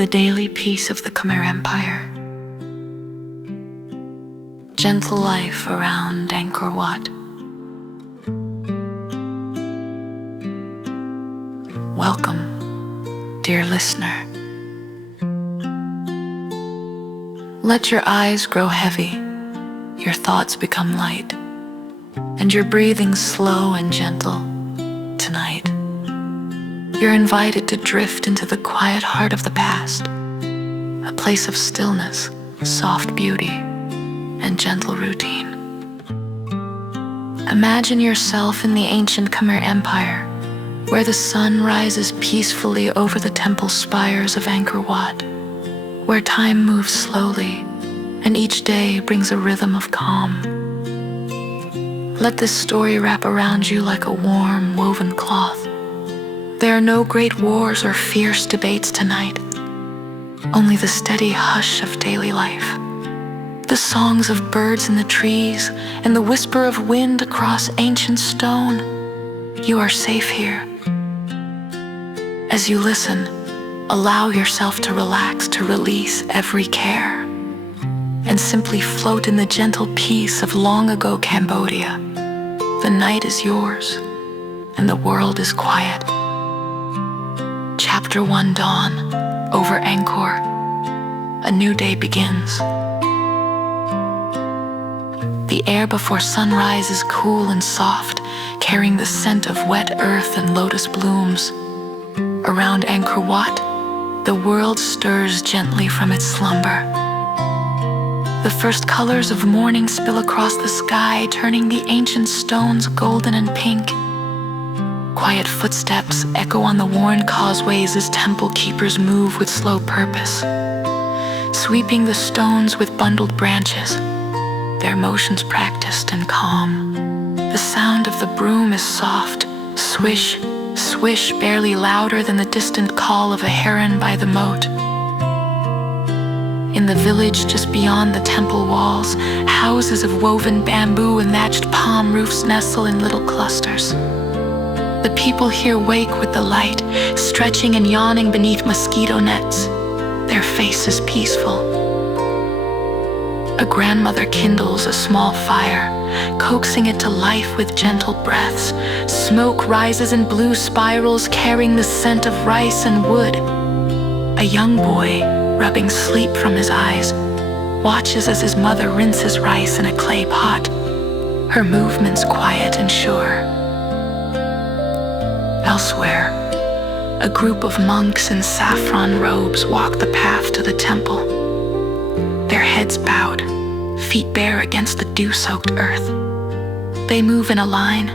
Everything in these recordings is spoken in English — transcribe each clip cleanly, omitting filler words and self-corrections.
the daily peace of the Khmer Empire. Gentle life around Angkor Wat. Welcome, dear listener. Let your eyes grow heavy, your thoughts become light, and your breathing slow and gentle tonight. You're invited to drift into the quiet heart of the past, a place of stillness, soft beauty, and gentle routine. Imagine yourself in the ancient Khmer Empire, where the sun rises peacefully over the temple spires of Angkor Wat, where time moves slowly and each day brings a rhythm of calm. Let this story wrap around you like a warm, woven cloth. There are no great wars or fierce debates tonight, only the steady hush of daily life, the songs of birds in the trees, and the whisper of wind across ancient stone. You are safe here. As you listen, allow yourself to relax, to release every care, and simply float in the gentle peace of long ago Cambodia. The night is yours, and the world is quiet. Chapter 1, Dawn, over Angkor. A new day begins. The air before sunrise is cool and soft, carrying the scent of wet earth and lotus blooms. Around Angkor Wat, the world stirs gently from its slumber. The first colors of morning spill across the sky, turning the ancient stones golden and pink. Quiet footsteps echo on the worn causeways as temple keepers move with slow purpose, sweeping the stones with bundled branches, their motions practiced and calm. The sound of the broom is soft, swish, swish, barely louder than the distant call of a heron by the moat. In the village just beyond the temple walls, houses of woven bamboo and thatched palm roofs nestle in little clusters. The people here wake with the light, stretching and yawning beneath mosquito nets, their faces peaceful. A grandmother kindles a small fire, coaxing it to life with gentle breaths. Smoke rises in blue spirals, carrying the scent of rice and wood. A young boy, rubbing sleep from his eyes, watches as his mother rinses rice in a clay pot, her movements quiet and sure. Elsewhere, a group of monks in saffron robes walk the path to the temple, their heads bowed, feet bare against the dew-soaked earth. They move in a line,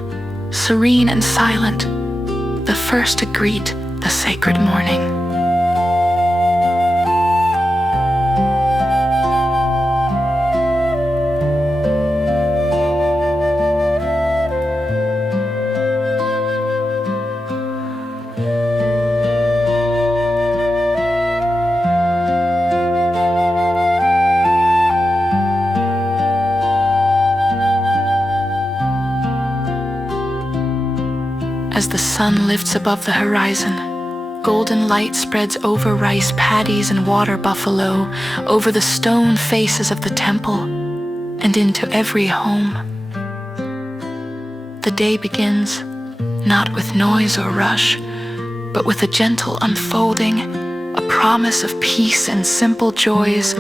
serene and silent, the first to greet the sacred morning. As the sun lifts above the horizon, golden light spreads over rice paddies and water buffalo, over the stone faces of the temple, and into every home. The day begins, not with noise or rush, but with a gentle unfolding, a promise of peace and simple joys.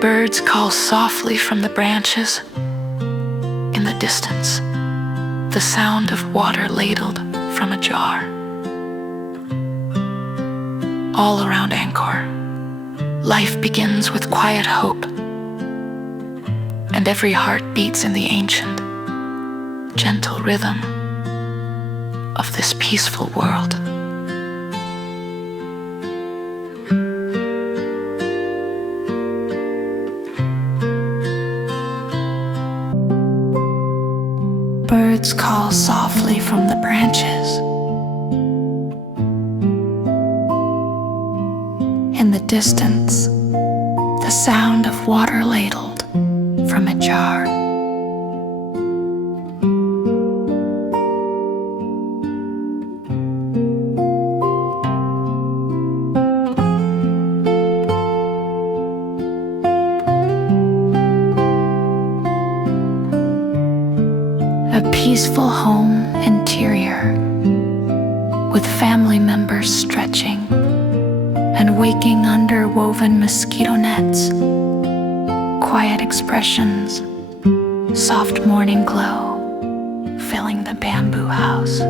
Birds call softly from the branches. In the distance, the sound of water ladled from a jar. All around Angkor, life begins with quiet hope, and every heart beats in the ancient, gentle rhythm of this peaceful world. Birds call softly from the branches. In the distance, the sound of water ladled from a jar. peaceful home interior, with family members stretching and waking under woven mosquito nets, quiet expressions, soft morning glow filling the bamboo house.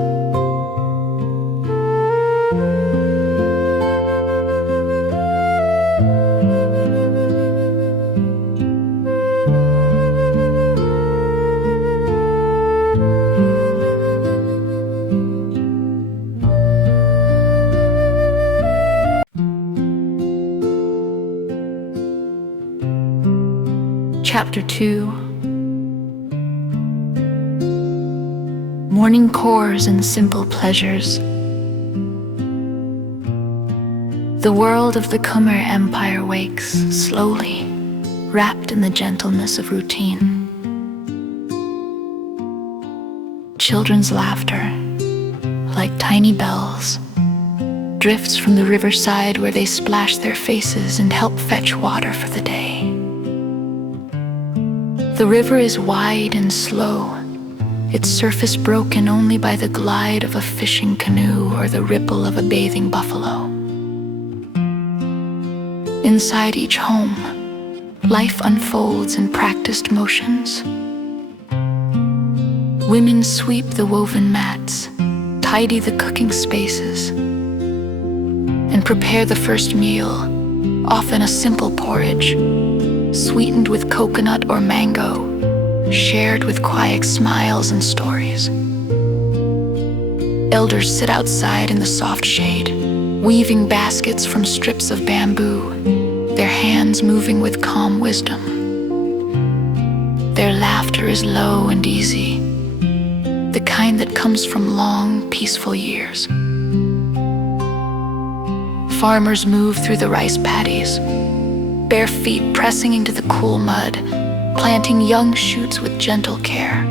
Chapter 2. Morning chores and simple pleasures. The world of the Khmer Empire wakes slowly, wrapped in the gentleness of routine. Children's laughter, like tiny bells, drifts from the riverside where they splash their faces and help fetch water for the day. The river is wide and slow, its surface broken only by the glide of a fishing canoe or the ripple of a bathing buffalo. Inside each home, life unfolds in practiced motions. Women sweep the woven mats, tidy the cooking spaces, and prepare the first meal, often a simple porridge, sweetened with coconut or mango, shared with quiet smiles and stories. Elders sit outside in the soft shade, weaving baskets from strips of bamboo, their hands moving with calm wisdom. Their laughter is low and easy, the kind that comes from long, peaceful years. Farmers move through the rice paddies, bare feet pressing into the cool mud, planting young shoots with gentle care.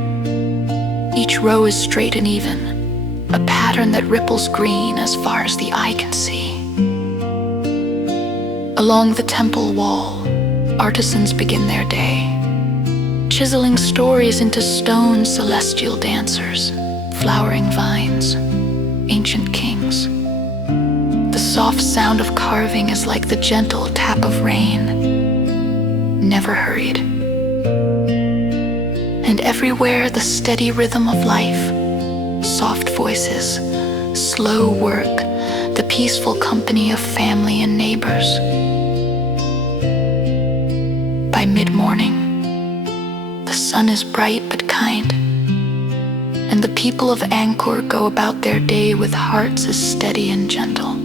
Each row is straight and even, a pattern that ripples green as far as the eye can see. Along the temple wall, artisans begin their day, chiseling stories into stone celestial dancers, flowering vines, ancient kings. The soft sound of carving is like the gentle tap of rain, never hurried. And everywhere the steady rhythm of life, soft voices, slow work, the peaceful company of family and neighbors. By mid-morning, the sun is bright but kind, and the people of Angkor go about their day with hearts as steady and gentle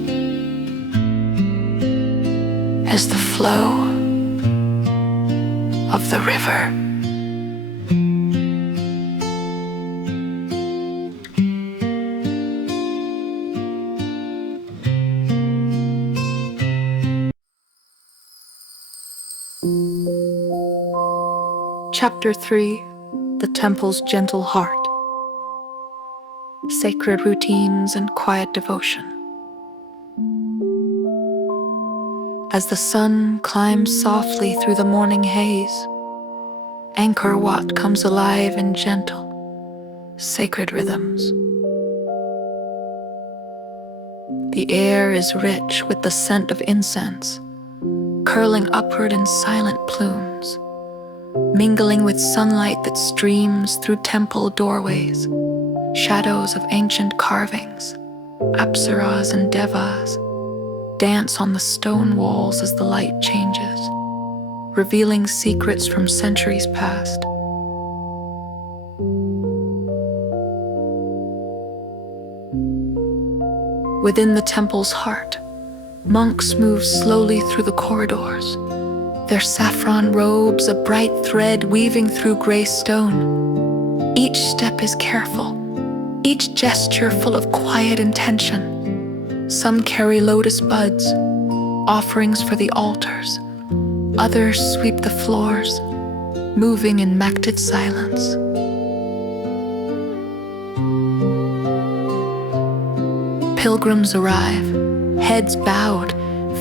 as the flow of the river. Chapter 3. The Temple's Gentle Heart. Sacred routines and quiet devotion. As the sun climbs softly through the morning haze, Angkor Wat comes alive in gentle, sacred rhythms. The air is rich with the scent of incense, curling upward in silent plumes, mingling with sunlight that streams through temple doorways, shadows of ancient carvings, apsaras and devas, dance on the stone walls as the light changes, revealing secrets from centuries past. Within the temple's heart, monks move slowly through the corridors, their saffron robes a bright thread weaving through gray stone. Each step is careful, each gesture full of quiet intention. Some carry lotus buds, offerings for the altars. Others sweep the floors, moving in immaculate silence. Pilgrims arrive, heads bowed,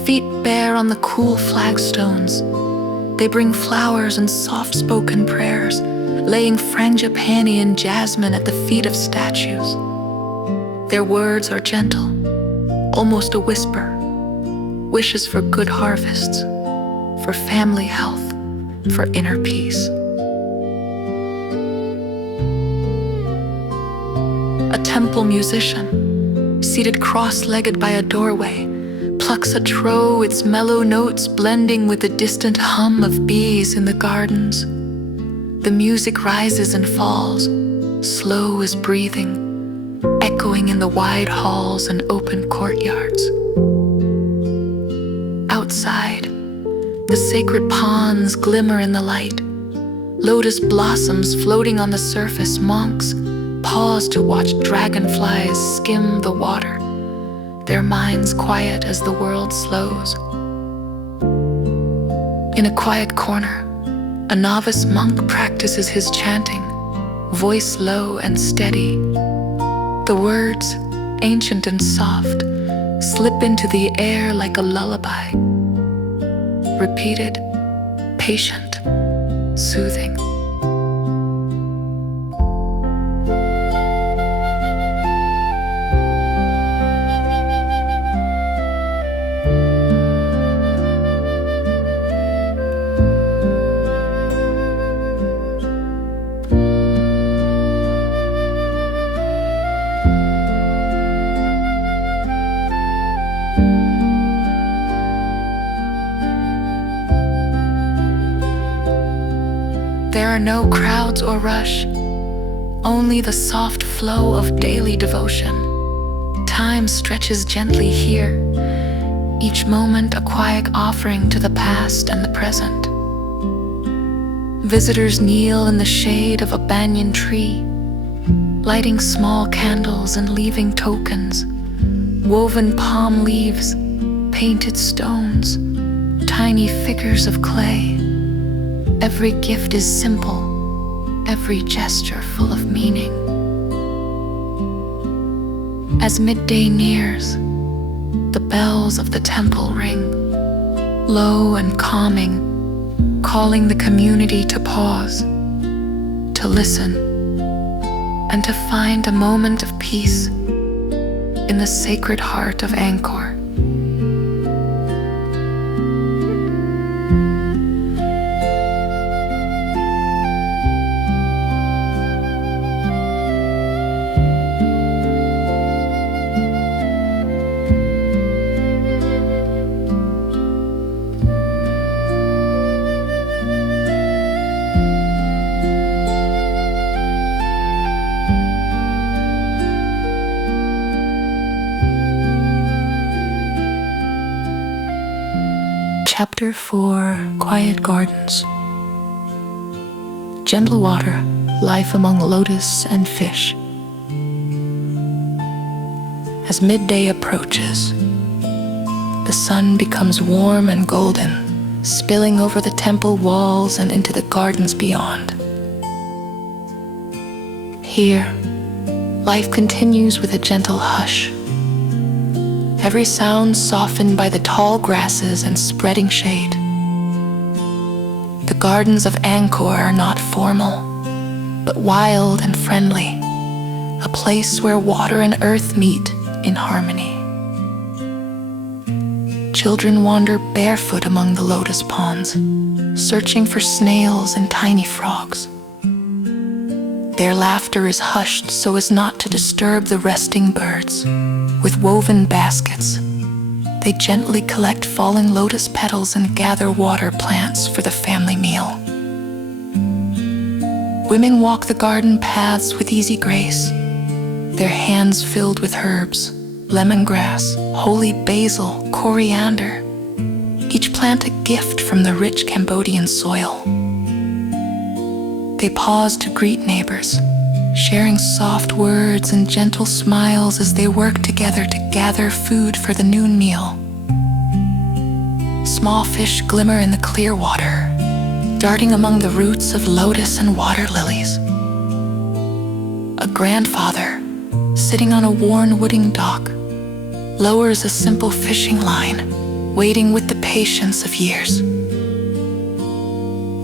feet bare on the cool flagstones. They bring flowers and soft-spoken prayers, laying frangipani and jasmine at the feet of statues. Their words are gentle, almost a whisper, wishes for good harvests, for family health, for inner peace. A temple musician, seated cross-legged by a doorway, plucks a trow, its mellow notes blending with the distant hum of bees in the gardens. The music rises and falls, slow as breathing, echoing in the wide halls and open courtyards. Outside, the sacred ponds glimmer in the light. Lotus blossoms floating on the surface, monks pause to watch dragonflies skim the water, their minds quiet as the world slows. In a quiet corner, a novice monk practices his chanting, voice low and steady. The words, ancient and soft, slip into the air like a lullaby. Repeated, patient, soothing. There are no crowds or rush, only the soft flow of daily devotion. Time stretches gently here, each moment a quiet offering to the past and the present. Visitors kneel in the shade of a banyan tree, lighting small candles and leaving tokens, woven palm leaves, painted stones, tiny figures of clay. Every gift is simple, every gesture full of meaning. As midday nears, the bells of the temple ring, low and calming, calling the community to pause, to listen, and to find a moment of peace in the sacred heart of Angkor. Chapter 4, Quiet Gardens. Gentle water, life among lotus and fish. As midday approaches, the sun becomes warm and golden, spilling over the temple walls and into the gardens beyond. Here, life continues with a gentle hush. Every sound softened by the tall grasses and spreading shade. The gardens of Angkor are not formal, but wild and friendly, a place where water and earth meet in harmony. Children wander barefoot among the lotus ponds, searching for snails and tiny frogs. Their laughter is hushed so as not to disturb the resting birds. With woven baskets, they gently collect fallen lotus petals and gather water plants for the family meal. Women walk the garden paths with easy grace, their hands filled with herbs, lemongrass, holy basil, coriander, each plant a gift from the rich Cambodian soil. They pause to greet neighbors, sharing soft words and gentle smiles as they work together to gather food for the noon meal. Small fish glimmer in the clear water, darting among the roots of lotus and water lilies. A grandfather, sitting on a worn wooden dock, lowers a simple fishing line, waiting with the patience of years.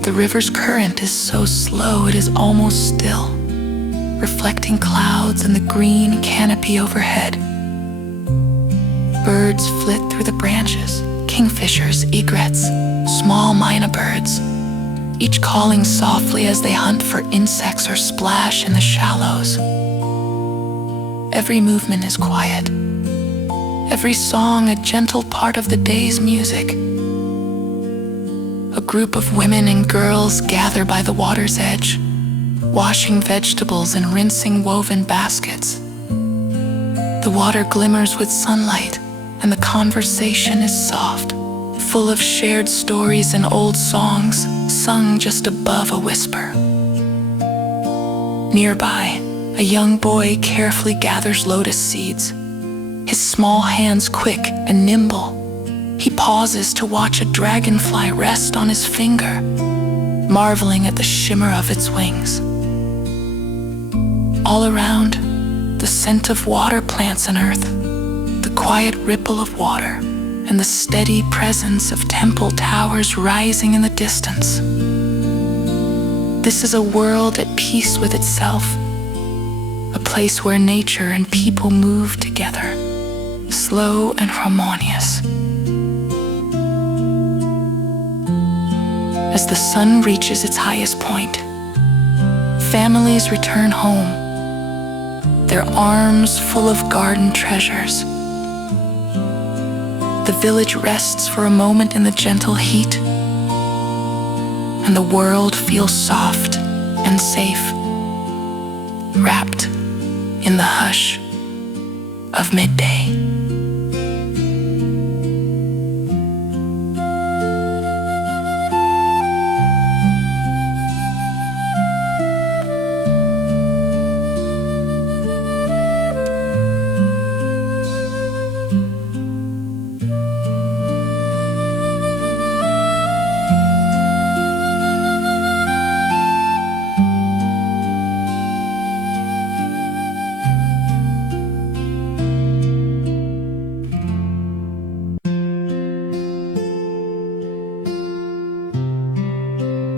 The river's current is so slow it is almost still, reflecting clouds and the green canopy overhead. Birds flit through the branches, kingfishers, egrets, small myna birds, each calling softly as they hunt for insects or splash in the shallows. Every movement is quiet, every song a gentle part of the day's music. A group of women and girls gather by the water's edge, washing vegetables and rinsing woven baskets. The water glimmers with sunlight, and the conversation is soft, full of shared stories and old songs sung just above a whisper. Nearby, a young boy carefully gathers lotus seeds, his small hands quick and nimble. He pauses to watch a dragonfly rest on his finger, marveling at the shimmer of its wings. All around, the scent of water plants and earth, the quiet ripple of water, and the steady presence of temple towers rising in the distance. This is a world at peace with itself, a place where nature and people move together, slow and harmonious. As the sun reaches its highest point, families return home, their arms full of garden treasures. The village rests for a moment in the gentle heat, and the world feels soft and safe, wrapped in the hush of midday.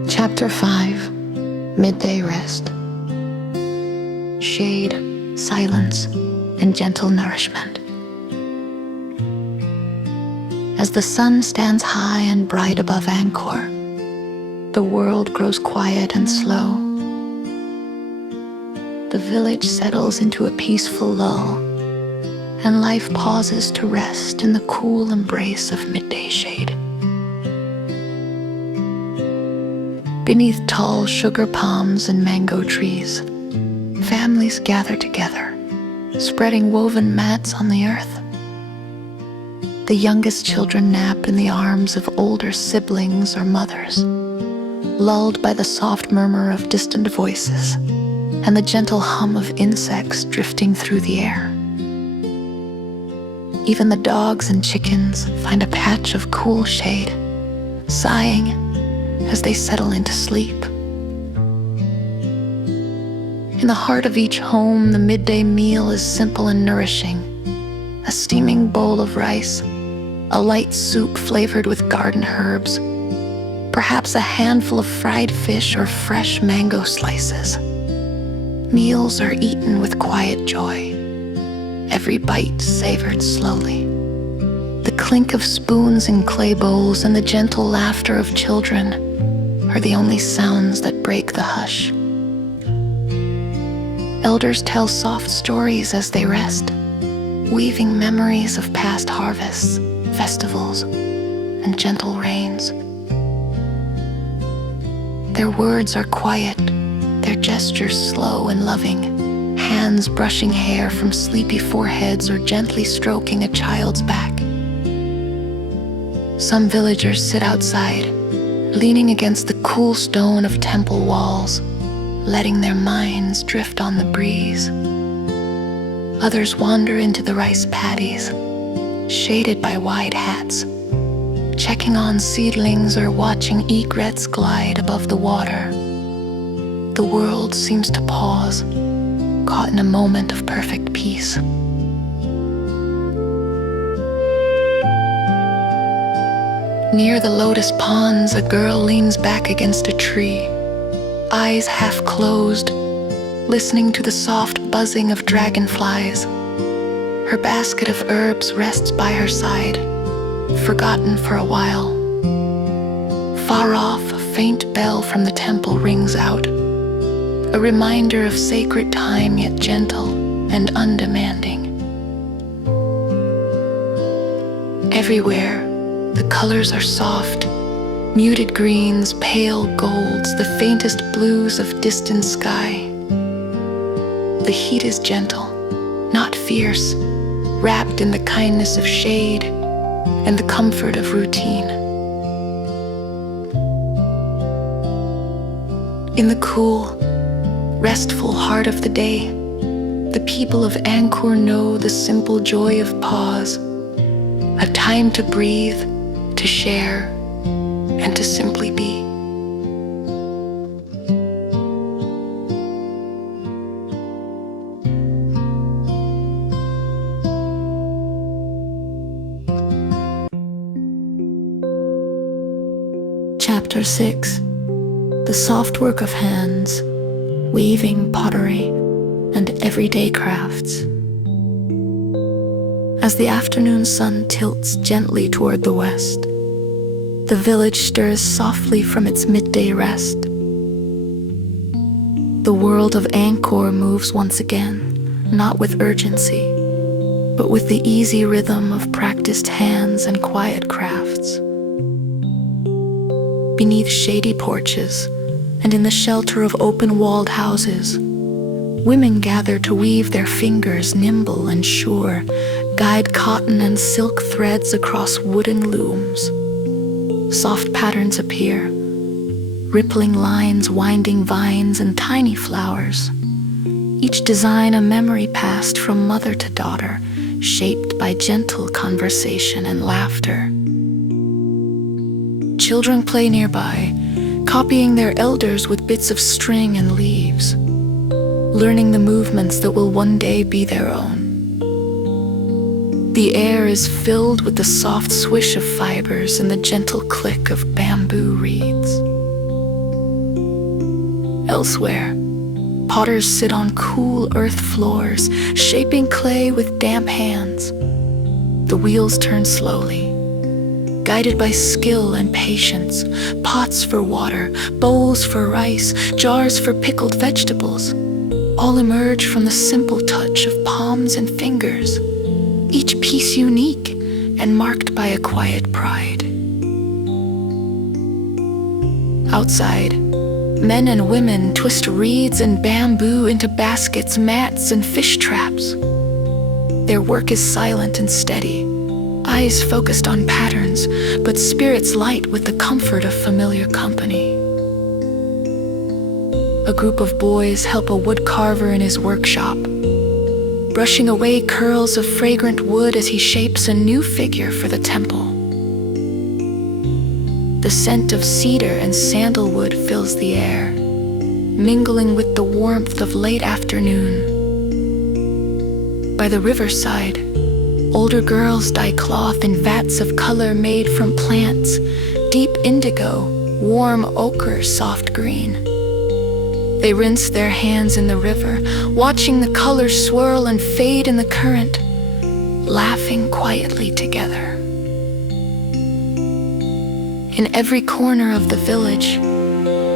Chapter 5, Midday Rest. Shade, silence, and gentle nourishment. As the sun stands high and bright above Angkor, the world grows quiet and slow. The village settles into a peaceful lull, and life pauses to rest in the cool embrace of midday shade. Beneath tall sugar palms and mango trees, families gather together, spreading woven mats on the earth. The youngest children nap in the arms of older siblings or mothers, lulled by the soft murmur of distant voices and the gentle hum of insects drifting through the air. Even the dogs and chickens find a patch of cool shade, sighing as they settle into sleep. In the heart of each home, the midday meal is simple and nourishing. A steaming bowl of rice, a light soup flavored with garden herbs, perhaps a handful of fried fish or fresh mango slices. Meals are eaten with quiet joy, every bite savored slowly. The clink of spoons in clay bowls and the gentle laughter of children are the only sounds that break the hush. Elders tell soft stories as they rest, weaving memories of past harvests, festivals, and gentle rains. Their words are quiet, their gestures slow and loving, hands brushing hair from sleepy foreheads or gently stroking a child's back. Some villagers sit outside, leaning against the cool stone of temple walls, letting their minds drift on the breeze. Others wander into the rice paddies, shaded by wide hats, checking on seedlings or watching egrets glide above the water. The world seems to pause, caught in a moment of perfect peace. Near the lotus ponds, a girl leans back against a tree, eyes half closed, listening to the soft buzzing of dragonflies. Her basket of herbs rests by her side, forgotten for a while. Far off, a faint bell from the temple rings out, a reminder of sacred time, yet gentle and undemanding. Everywhere, the colors are soft, muted greens, pale golds, the faintest blues of distant sky. The heat is gentle, not fierce, wrapped in the kindness of shade and the comfort of routine. In the cool, restful heart of the day, the people of Angkor know the simple joy of pause, a time to breathe, to share, and to simply be. Chapter 6. The soft work of hands, weaving, pottery, and everyday crafts. As the afternoon sun tilts gently toward the west, the village stirs softly from its midday rest. The world of Angkor moves once again, not with urgency, but with the easy rhythm of practiced hands and quiet crafts. Beneath shady porches, and in the shelter of open-walled houses, women gather to weave their fingers nimble and sure, guide cotton and silk threads across wooden looms. Soft patterns appear, rippling lines, winding vines, and tiny flowers. Each design a memory passed from mother to daughter, shaped by gentle conversation and laughter. Children play nearby, copying their elders with bits of string and leaves, learning the movements that will one day be their own. The air is filled with the soft swish of fibers and the gentle click of bamboo reeds. Elsewhere, potters sit on cool earth floors, shaping clay with damp hands. The wheels turn slowly, guided by skill and patience. Pots for water, bowls for rice, jars for pickled vegetables, all emerge from the simple touch of palms and fingers, each piece unique and marked by a quiet pride. Outside, men and women twist reeds and bamboo into baskets, mats, and fish traps. Their work is silent and steady, eyes focused on patterns, but spirits light with the comfort of familiar company. A group of boys help a wood carver in his workshop, brushing away curls of fragrant wood as he shapes a new figure for the temple. The scent of cedar and sandalwood fills the air, mingling with the warmth of late afternoon. By the riverside, older girls dye cloth in vats of color made from plants, deep indigo, warm ochre, soft green. They rinse their hands in the river, watching the colors swirl and fade in the current, laughing quietly together. In every corner of the village,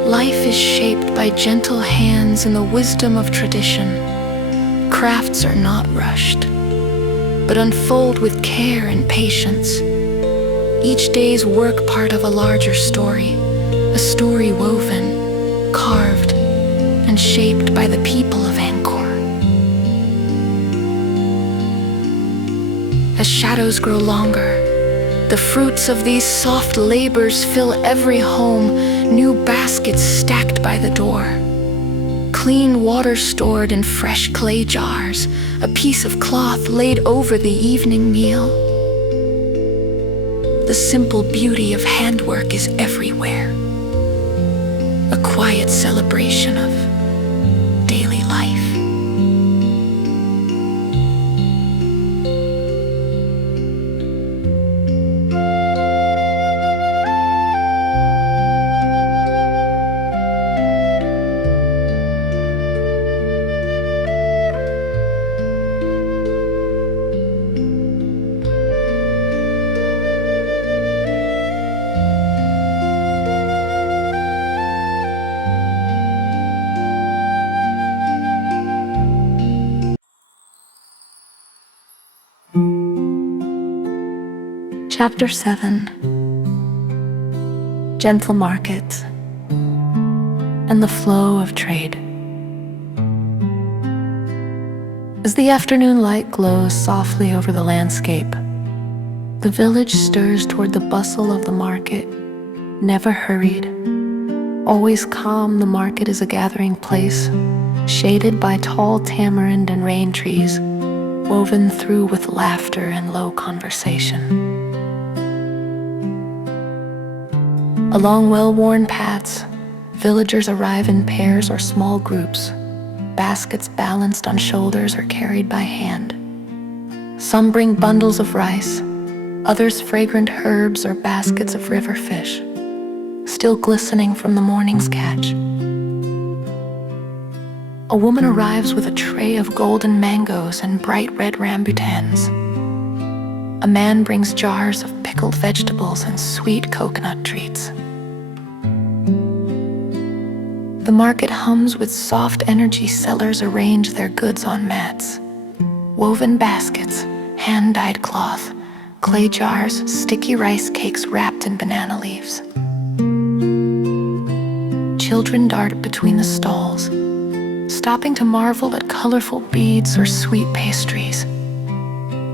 life is shaped by gentle hands and the wisdom of tradition. Crafts are not rushed, but unfold with care and patience. Each day's work part of a larger story, a story woven, carved, and shaped by the people of Angkor. As shadows grow longer, the fruits of these soft labors fill every home, new baskets stacked by the door, clean water stored in fresh clay jars, a piece of cloth laid over the evening meal. The simple beauty of handwork is everywhere, a quiet celebration of daily life. Chapter 7. Gentle markets and the flow of trade. As the afternoon light glows softly over the landscape, the village stirs toward the bustle of the market, never hurried. Always calm, the market is a gathering place, shaded by tall tamarind and rain trees, woven through with laughter and low conversation. Along well-worn paths, villagers arrive in pairs or small groups, baskets balanced on shoulders or carried by hand. Some bring bundles of rice, others fragrant herbs or baskets of river fish, still glistening from the morning's catch. A woman arrives with a tray of golden mangoes and bright red rambutans. A man brings jars of pickled vegetables and sweet coconut treats. The market hums with soft energy. Sellers arrange their goods on mats. Woven baskets, hand-dyed cloth, clay jars, sticky rice cakes wrapped in banana leaves. Children dart between the stalls, stopping to marvel at colorful beads or sweet pastries.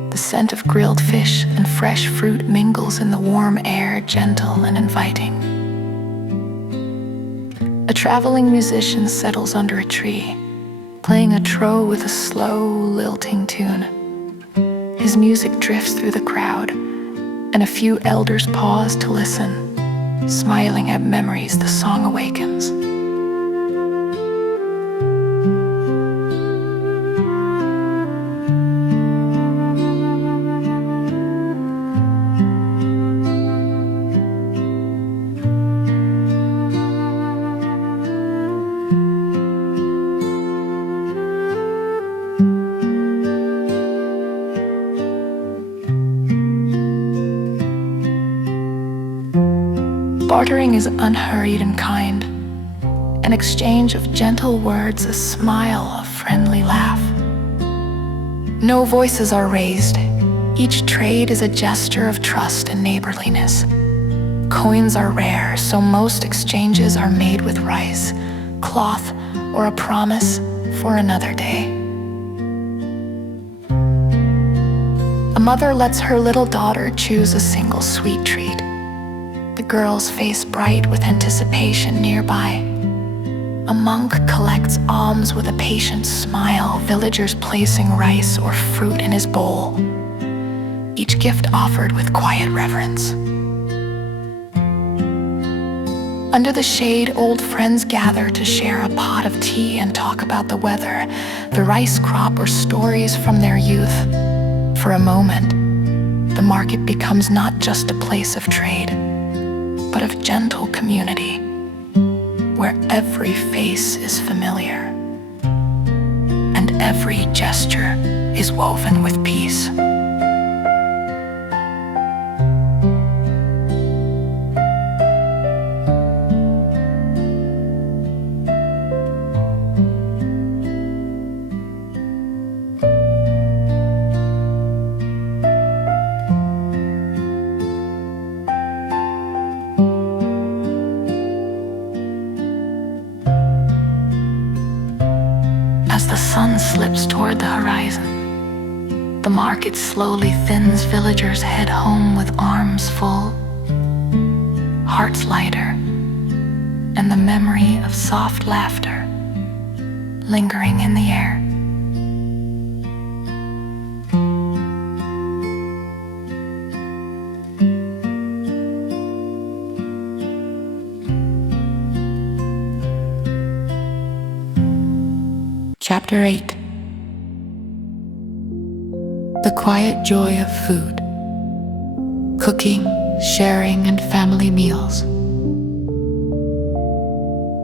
The scent of grilled fish and fresh fruit mingles in the warm air, gentle and inviting. A traveling musician settles under a tree, playing a trow with a slow, lilting tune. His music drifts through the crowd, and a few elders pause to listen, smiling at memories the song awakens. Bartering is unhurried and kind, an exchange of gentle words, a smile, a friendly laugh. No voices are raised. Each trade is a gesture of trust and neighborliness. Coins are rare, so most exchanges are made with rice, cloth, or a promise for another day. A mother lets her little daughter choose a single sweet treat. The girl's face bright with anticipation nearby. A monk collects alms with a patient smile, villagers placing rice or fruit in his bowl, each gift offered with quiet reverence. Under the shade, old friends gather to share a pot of tea and talk about the weather, the rice crop, or stories from their youth. For a moment, the market becomes not just a place of trade, but of gentle community, where every face is familiar and every gesture is woven with peace. As the sun slips toward the horizon, the market slowly thins. Villagers head home with arms full, hearts lighter, and the memory of soft laughter lingering in the air. Chapter 8. The quiet joy of food, cooking, sharing, and family meals.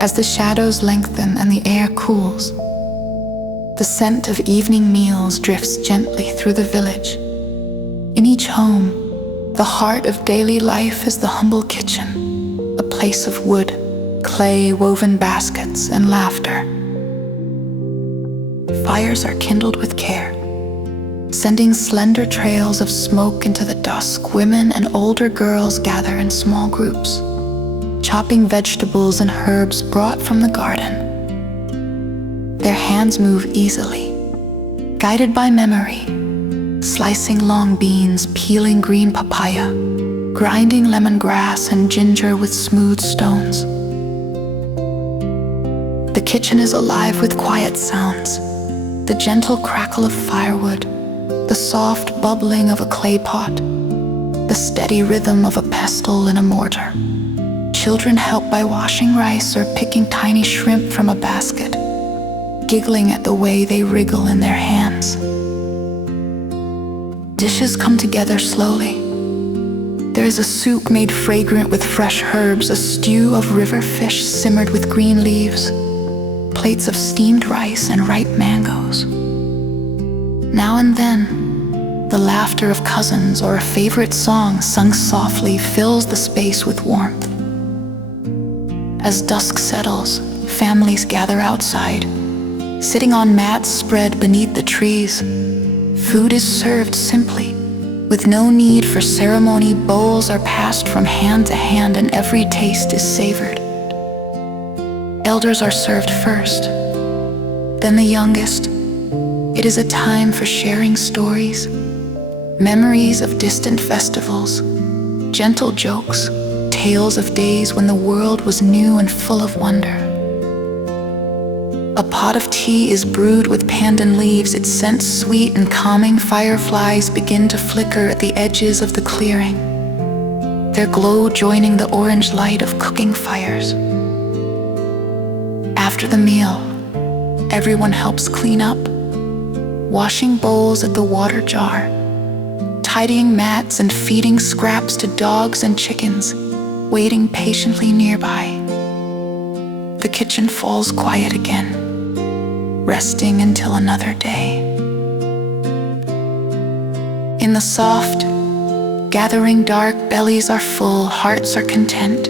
As the shadows lengthen and the air cools, the scent of evening meals drifts gently through the village. In each home, the heart of daily life is the humble kitchen, a place of wood, clay, woven baskets, and laughter. Fires are kindled with care, Sending slender trails of smoke into the dusk, women and older girls gather in small groups, chopping vegetables and herbs brought from the garden. Their hands move easily, guided by memory, slicing long beans, peeling green papaya, grinding lemongrass and ginger with smooth stones. The kitchen is alive with quiet sounds, the gentle crackle of firewood, the soft bubbling of a clay pot, the steady rhythm of a pestle in a mortar. Children help by washing rice or picking tiny shrimp from a basket, giggling at the way they wriggle in their hands. Dishes come together slowly. There is a soup made fragrant with fresh herbs, a stew of river fish simmered with green leaves, plates of steamed rice and ripe mangoes. Now and then, the laughter of cousins or a favorite song sung softly fills the space with warmth. As dusk settles, families gather outside, sitting on mats spread beneath the trees. Food is served simply, with no need for ceremony. Bowls are passed from hand to hand and every taste is savored. Elders are served first, then the youngest. It is a time for sharing stories, memories of distant festivals, gentle jokes, tales of days when the world was new and full of wonder. A pot of tea is brewed with pandan leaves, its scent sweet and calming. Fireflies begin to flicker at the edges of the clearing, their glow joining the orange light of cooking fires. After the meal, everyone helps clean up, washing bowls at the water jar, tidying mats and feeding scraps to dogs and chickens, waiting patiently nearby. The kitchen falls quiet again, resting until another day. In the soft, gathering dark, bellies are full, hearts are content,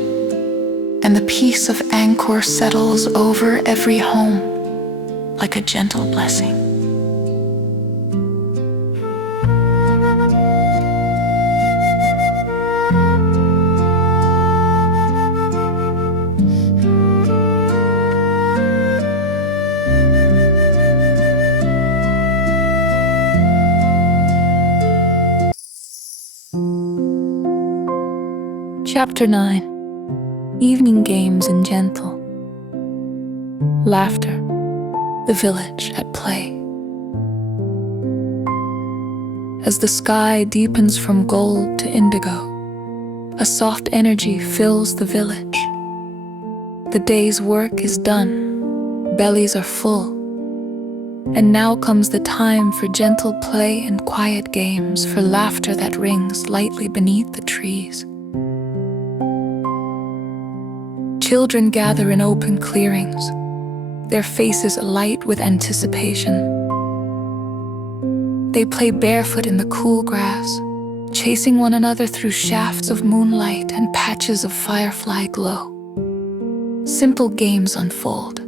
and the peace of Angkor settles over every home like a gentle blessing. Chapter 9. Evening games and gentle laughter. The village at play. As the sky deepens from gold to indigo, a soft energy fills the village. The day's work is done, bellies are full, and now comes the time for gentle play and quiet games, for laughter that rings lightly beneath the trees. Children gather in open clearings, their faces alight with anticipation. They play barefoot in the cool grass, chasing one another through shafts of moonlight and patches of firefly glow. Simple games unfold,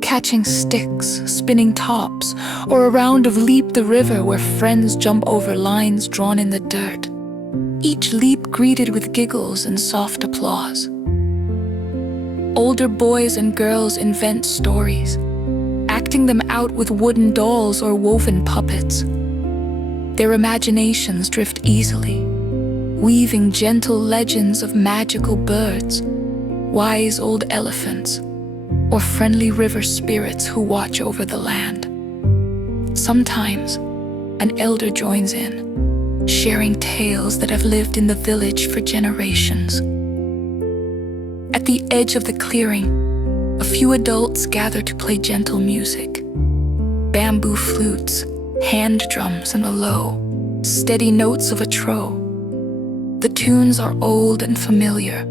catching sticks, spinning tops, or a round of Leap the River where friends jump over lines drawn in the dirt, each leap greeted with giggles and soft applause. Older boys and girls invent stories, acting them out with wooden dolls or woven puppets. Their imaginations drift easily, weaving gentle legends of magical birds, wise old elephants, or friendly river spirits who watch over the land. Sometimes, an elder joins in, sharing tales that have lived in the village for generations. At the edge of the clearing, a few adults gather to play gentle music. Bamboo flutes, hand drums, and the low, steady notes of a trow. The tunes are old and familiar,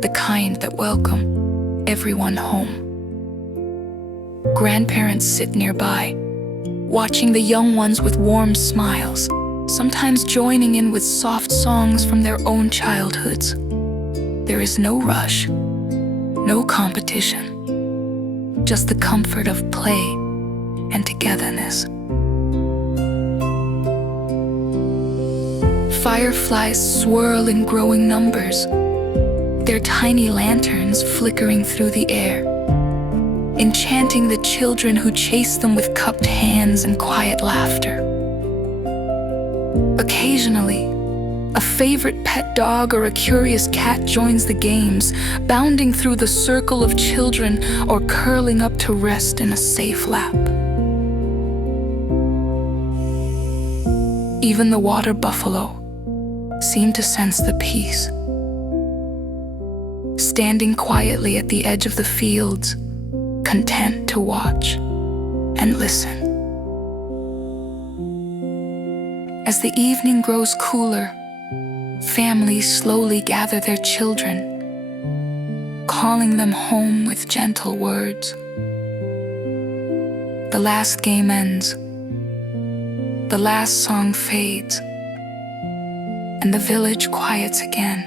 the kind that welcome everyone home. Grandparents sit nearby, watching the young ones with warm smiles, sometimes joining in with soft songs from their own childhoods. There is no rush, no competition, just the comfort of play and togetherness. Fireflies swirl in growing numbers, their tiny lanterns flickering through the air, enchanting the children who chase them with cupped hands and quiet laughter. Occasionally, a favorite pet dog or a curious cat joins the games, bounding through the circle of children or curling up to rest in a safe lap. Even the water buffalo seemed to sense the peace, standing quietly at the edge of the fields, content to watch and listen. As the evening grows cooler, families slowly gather their children, calling them home with gentle words. The last game ends, the last song fades, and the village quiets again,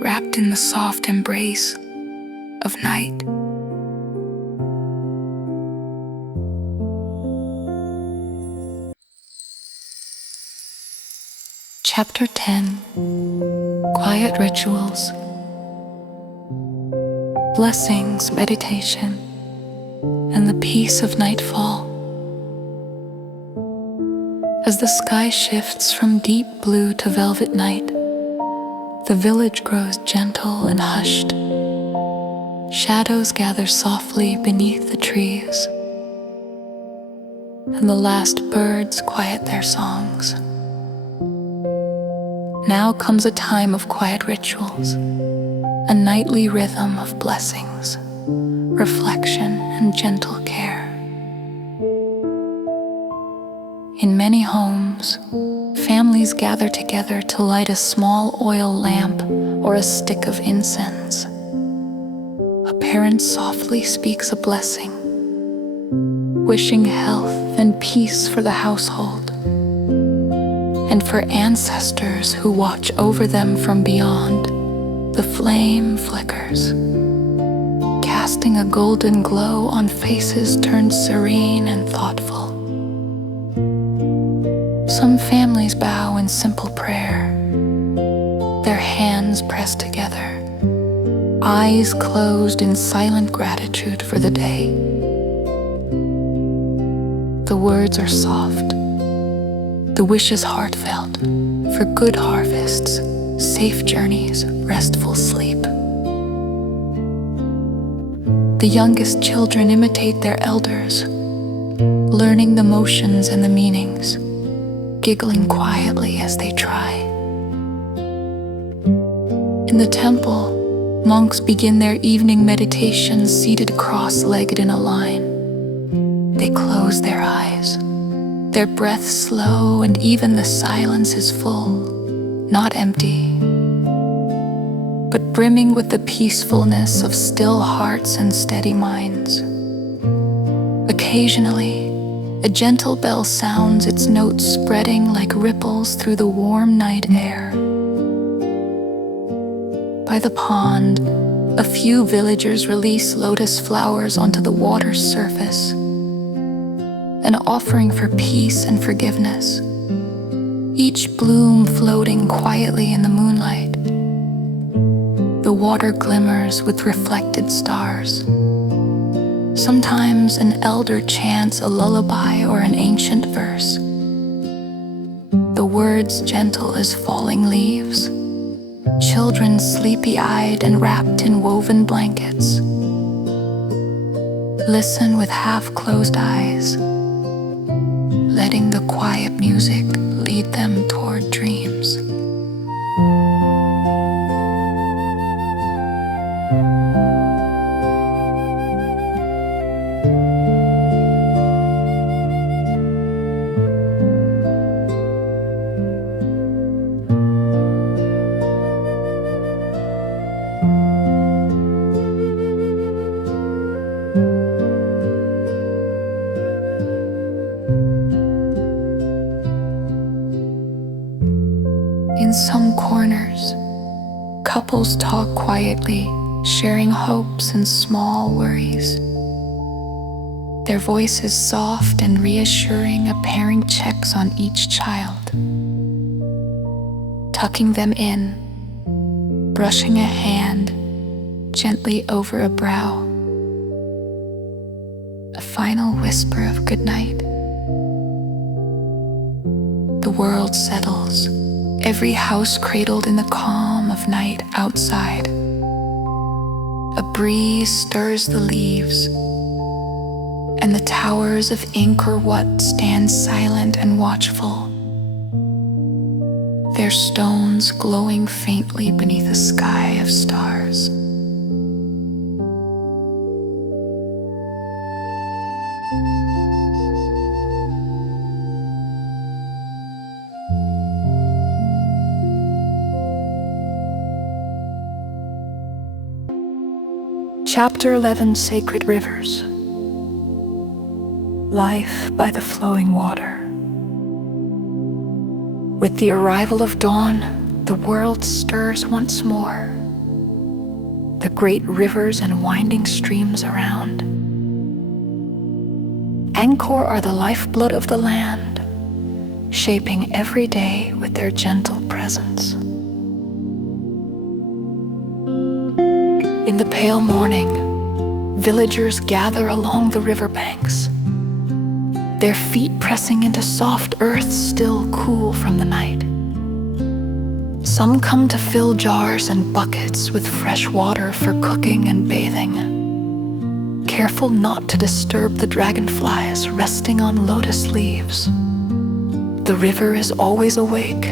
wrapped in the soft embrace of night. Chapter 10. Quiet Rituals. Blessings, meditation, and the peace of nightfall. As the sky shifts from deep blue to velvet night, the village grows gentle and hushed. Shadows gather softly beneath the trees, and the last birds quiet their songs. Now comes a time of quiet rituals, a nightly rhythm of blessings, reflection, and gentle care. In many homes, families gather together to light a small oil lamp or a stick of incense. A parent softly speaks a blessing, wishing health and peace for the household, and for ancestors who watch over them from beyond. The flame flickers, casting a golden glow on faces turned serene and thoughtful. Some families bow in simple prayer, their hands pressed together, eyes closed in silent gratitude for the day. The words are soft, the wishes heartfelt, for good harvests, safe journeys, restful sleep. The youngest children imitate their elders, learning the motions and the meanings, giggling quietly as they try. In the temple, monks begin their evening meditation seated cross-legged in a line. They close their eyes, their breath slow, and even the silence is full, not empty, but brimming with the peacefulness of still hearts and steady minds. Occasionally, a gentle bell sounds, its notes spreading like ripples through the warm night air. By the pond, a few villagers release lotus flowers onto the water's surface, an offering for peace and forgiveness, each bloom floating quietly in the moonlight. The water glimmers with reflected stars. Sometimes an elder chants a lullaby or an ancient verse, the words gentle as falling leaves. Children sleepy-eyed and wrapped in woven blankets listen with half-closed eyes, letting the quiet music lead them toward dreams. In some corners, couples talk quietly, sharing hopes and small worries. Their voices soft and reassuring, a parent checks on each child. tucking them in, brushing a hand gently over a brow. A final whisper of goodnight. The world settles, every house cradled in the calm of night outside. A breeze stirs the leaves, and the towers of Angkor Wat stand silent and watchful, their stones glowing faintly beneath a sky of stars. Chapter 11: Sacred Rivers. Life by the flowing water. With the arrival of dawn, the world stirs once more. The great rivers and winding streams around. Angkor are the lifeblood of the land, shaping every day with their gentle presence. In the pale morning, villagers gather along the riverbanks, their feet pressing into soft earth still cool from the night. Some come to fill jars and buckets with fresh water for cooking and bathing, careful not to disturb the dragonflies resting on lotus leaves. The river is always awake,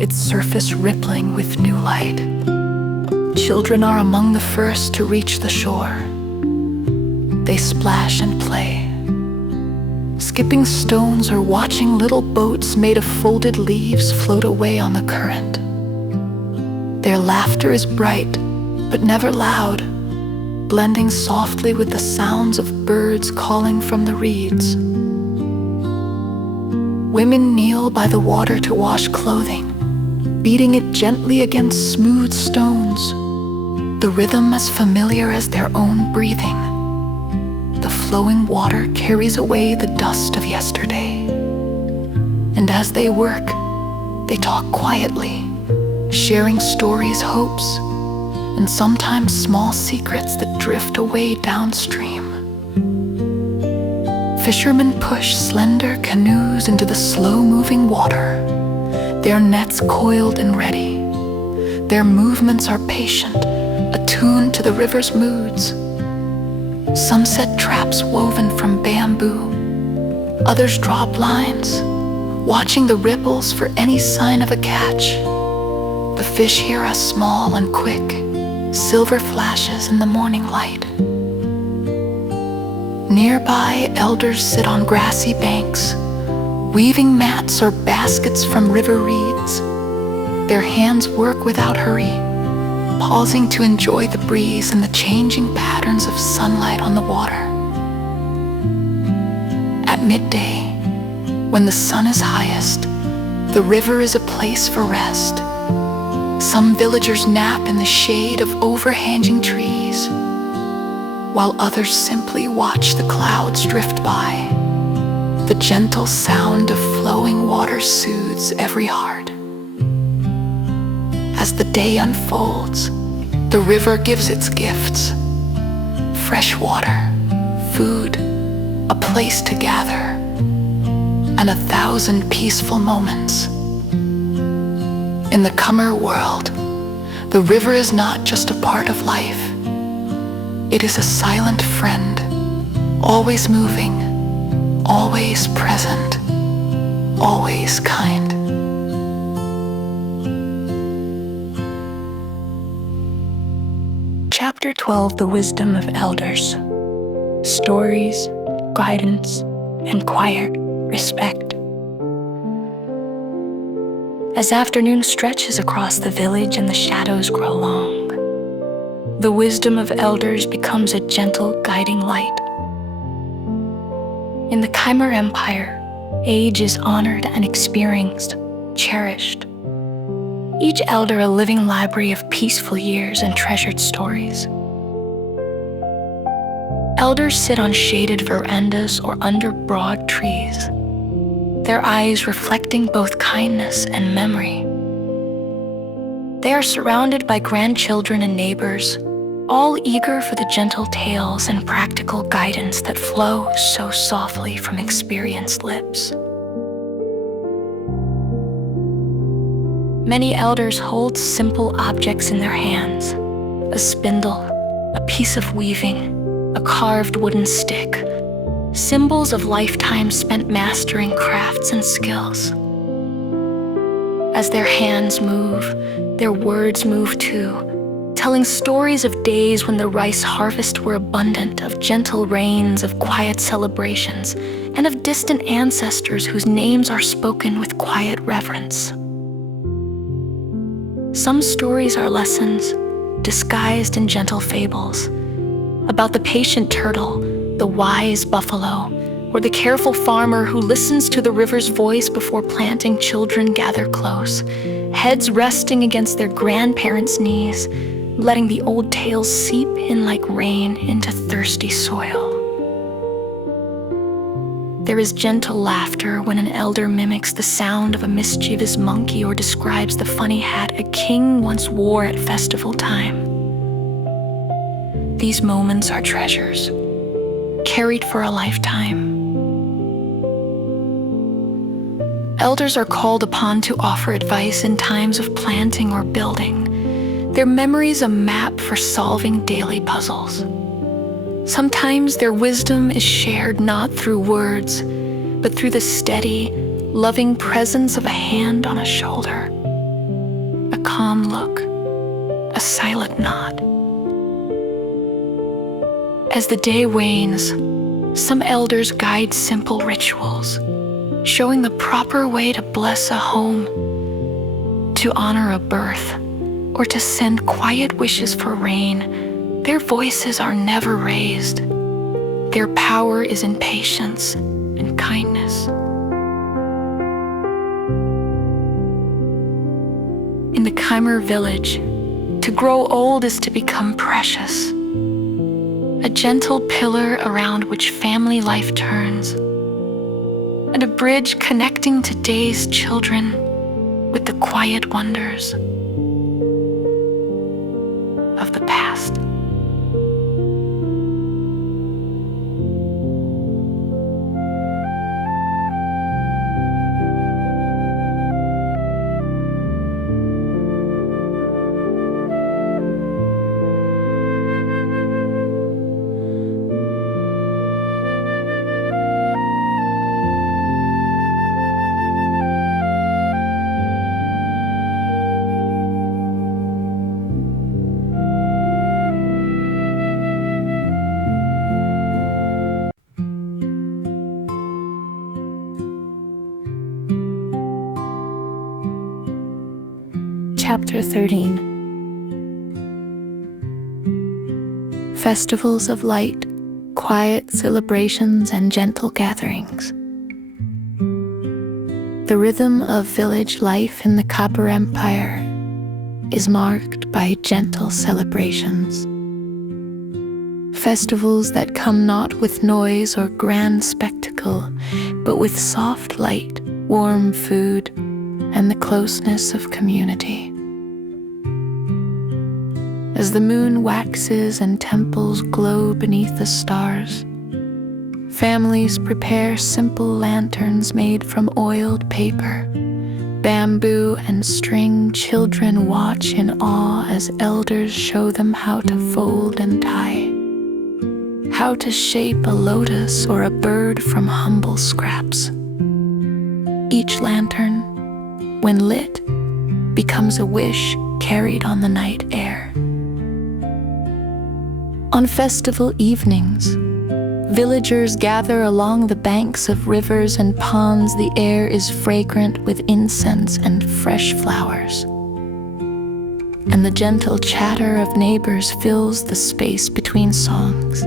its surface rippling with new light. Children are among the first to reach the shore. They splash and play, skipping stones or watching little boats made of folded leaves float away on the current. Their laughter is bright, but never loud, blending softly with the sounds of birds calling from the reeds. Women kneel by the water to wash clothing, beating it gently against smooth stones, the rhythm as familiar as their own breathing. The flowing water carries away the dust of yesterday. And as they work, they talk quietly, sharing stories, hopes, and sometimes small secrets that drift away downstream. Fishermen push slender canoes into the slow-moving water, their nets coiled and ready. Their movements are patient, attuned to the river's moods. Some set traps woven from bamboo. Others draw blinds, watching the ripples for any sign of a catch. The fish here are small and quick, silver flashes in the morning light. Nearby, elders sit on grassy banks, weaving mats or baskets from river reeds. Their hands work without hurry, pausing to enjoy the breeze and the changing patterns of sunlight on the water. At midday, when the sun is highest, the river is a place for rest. Some villagers nap in the shade of overhanging trees, while others simply watch the clouds drift by. The gentle sound of flowing water soothes every heart. As the day unfolds, the river gives its gifts: fresh water, food, a place to gather, and 1,000 peaceful moments. In the Khmer world, the river is not just a part of life. It is a silent friend, always moving, always present, always kind. Chapter 12: The Wisdom of Elders. Stories, guidance, and quiet respect. As afternoon stretches across the village and the shadows grow long, the wisdom of elders becomes a gentle guiding light. In the Khmer Empire, age is honored and experienced, cherished. Each elder a living library of peaceful years and treasured stories. Elders sit on shaded verandas or under broad trees, their eyes reflecting both kindness and memory. They are surrounded by grandchildren and neighbors, all eager for the gentle tales and practical guidance that flow so softly from experienced lips. Many elders hold simple objects in their hands: a spindle, a piece of weaving, a carved wooden stick, symbols of lifetimes spent mastering crafts and skills. As their hands move, their words move too, telling stories of days when the rice harvest were abundant, of gentle rains, of quiet celebrations, and of distant ancestors whose names are spoken with quiet reverence. Some stories are lessons, disguised in gentle fables, about the patient turtle, the wise buffalo, or the careful farmer who listens to the river's voice before planting. Children gather close, heads resting against their grandparents' knees, letting the old tales seep in like rain into thirsty soil. There is gentle laughter when an elder mimics the sound of a mischievous monkey or describes the funny hat a king once wore at festival time. These moments are treasures, carried for a lifetime. Elders are called upon to offer advice in times of planting or building, their memories a map for solving daily puzzles. Sometimes their wisdom is shared not through words, but through the steady, loving presence of a hand on a shoulder, a calm look, a silent nod. As the day wanes, some elders guide simple rituals, showing the proper way to bless a home, to honor a birth, or to send quiet wishes for rain. Their voices are never raised. Their power is in patience and kindness. In the Khmer village, to grow old is to become precious, a gentle pillar around which family life turns, and a bridge connecting today's children with the quiet wonders of the past. Chapter 13. Festivals of light, quiet celebrations, and gentle gatherings. The rhythm of village life in the Khmer Empire is marked by gentle celebrations. Festivals that come not with noise or grand spectacle, but with soft light, warm food, and the closeness of community. As the moon waxes and temples glow beneath the stars, families prepare simple lanterns made from oiled paper, bamboo, and string. Children watch in awe as elders show them how to fold and tie, how to shape a lotus or a bird from humble scraps. Each lantern, when lit, becomes a wish carried on the night air. On festival evenings, villagers gather along the banks of rivers and ponds. The air is fragrant with incense and fresh flowers, and the gentle chatter of neighbors fills the space between songs.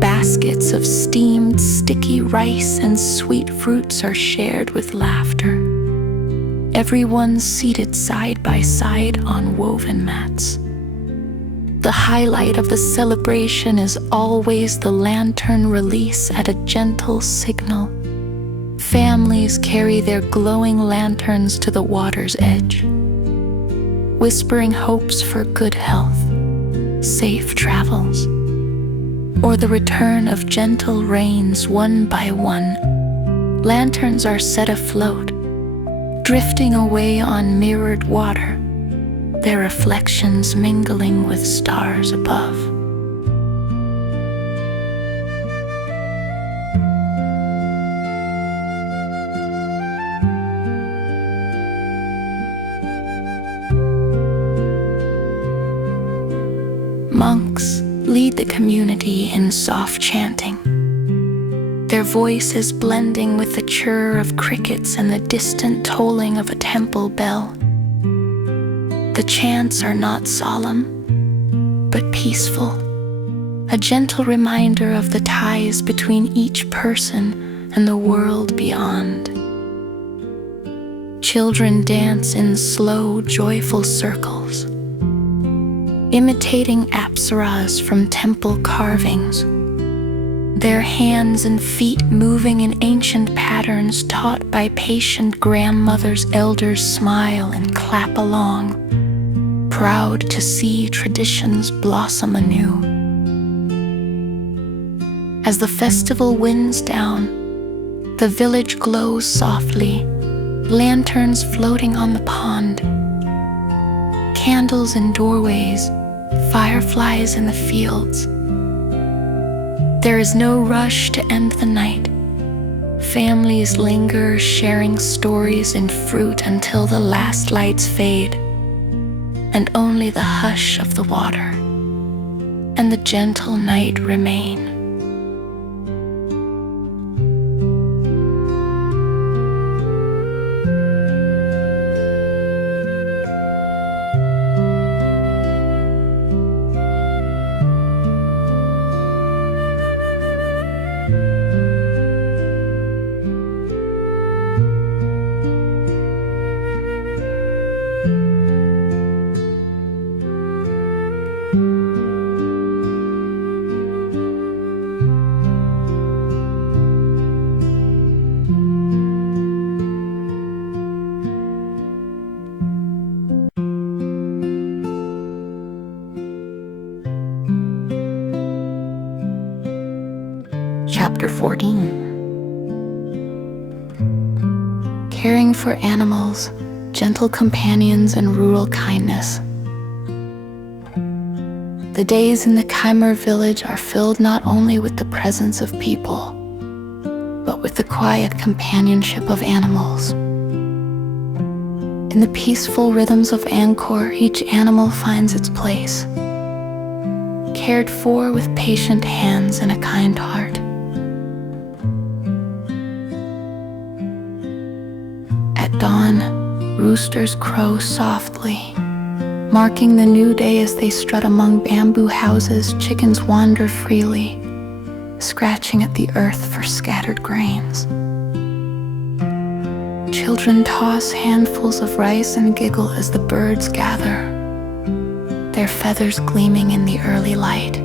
Baskets of steamed, sticky rice and sweet fruits are shared with laughter. Everyone seated side by side on woven mats. The highlight of the celebration is always the lantern release at a gentle signal. Families carry their glowing lanterns to the water's edge. whispering hopes for good health, safe travels, or the return of gentle rains one by one. Lanterns are set afloat, drifting away on mirrored water, their reflections mingling with stars above. Monks lead the community in soft chanting, their voices blending with the chirr of crickets and the distant tolling of a temple bell. The chants are not solemn, but peaceful, a gentle reminder of the ties between each person and the world beyond. Children dance in slow, joyful circles, imitating apsaras from temple carvings, their hands and feet moving in ancient patterns taught by patient grandmothers. Elders smile and clap along, proud to see traditions blossom anew. As the festival winds down, the village glows softly, lanterns floating on the pond, candles in doorways, fireflies in the fields. There is no rush to end the night. Families linger, sharing stories and fruit until the last lights fade, and only the hush of the water and the gentle night remain. Chapter 14. Caring for animals, gentle companions, and rural kindness. The days in the Khmer village are filled not only with the presence of people, but with the quiet companionship of animals. In the peaceful rhythms of Angkor, each animal finds its place, cared for with patient hands and a kind heart. At dawn, roosters crow softly, marking the new day. As they strut among bamboo houses, chickens wander freely, scratching at the earth for scattered grains. Children toss handfuls of rice and giggle as the birds gather, their feathers gleaming in the early light.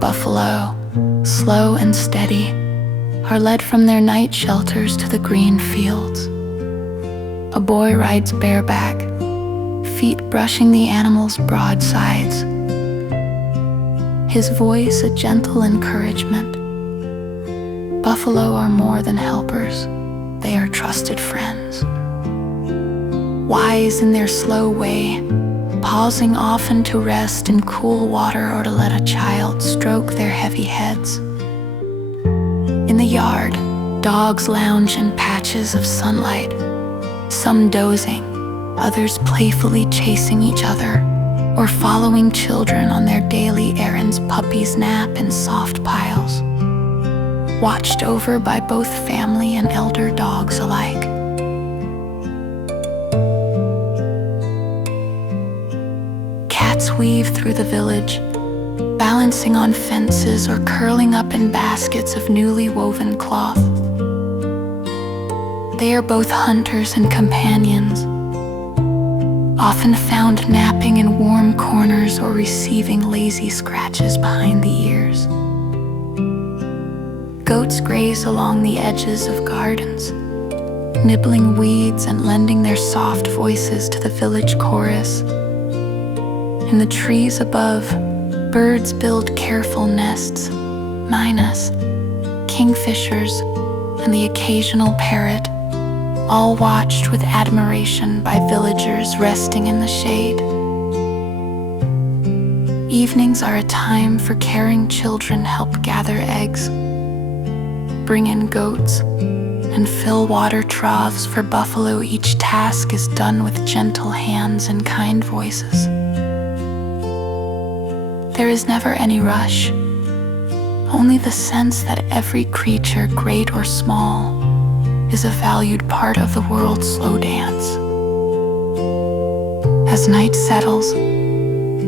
Buffalo, slow and steady, are led from their night shelters to the green fields. A boy rides bareback, feet brushing the animal's broad sides, his voice a gentle encouragement. Buffalo are more than helpers, they are trusted friends. Wise in their slow way, pausing often to rest in cool water or to let a child stroke their heavy heads. In the yard, dogs lounge in patches of sunlight, some dozing, others playfully chasing each other or following children on their daily errands. Puppies nap in soft piles, watched over by both family and elder dogs alike. Cats weave through the village, balancing on fences or curling up in baskets of newly woven cloth. They are both hunters and companions, often found napping in warm corners or receiving lazy scratches behind the ears. Goats graze along the edges of gardens, nibbling weeds and lending their soft voices to the village chorus. In the trees above, birds build careful nests, mynas, kingfishers, and the occasional parrot, all watched with admiration by villagers resting in the shade. Evenings are a time for caring children help gather eggs, bring in goats, and fill water troughs for buffalo. Each task is done with gentle hands and kind voices. There is never any rush, only the sense that every creature, great or small, is a valued part of the world's slow dance. As night settles,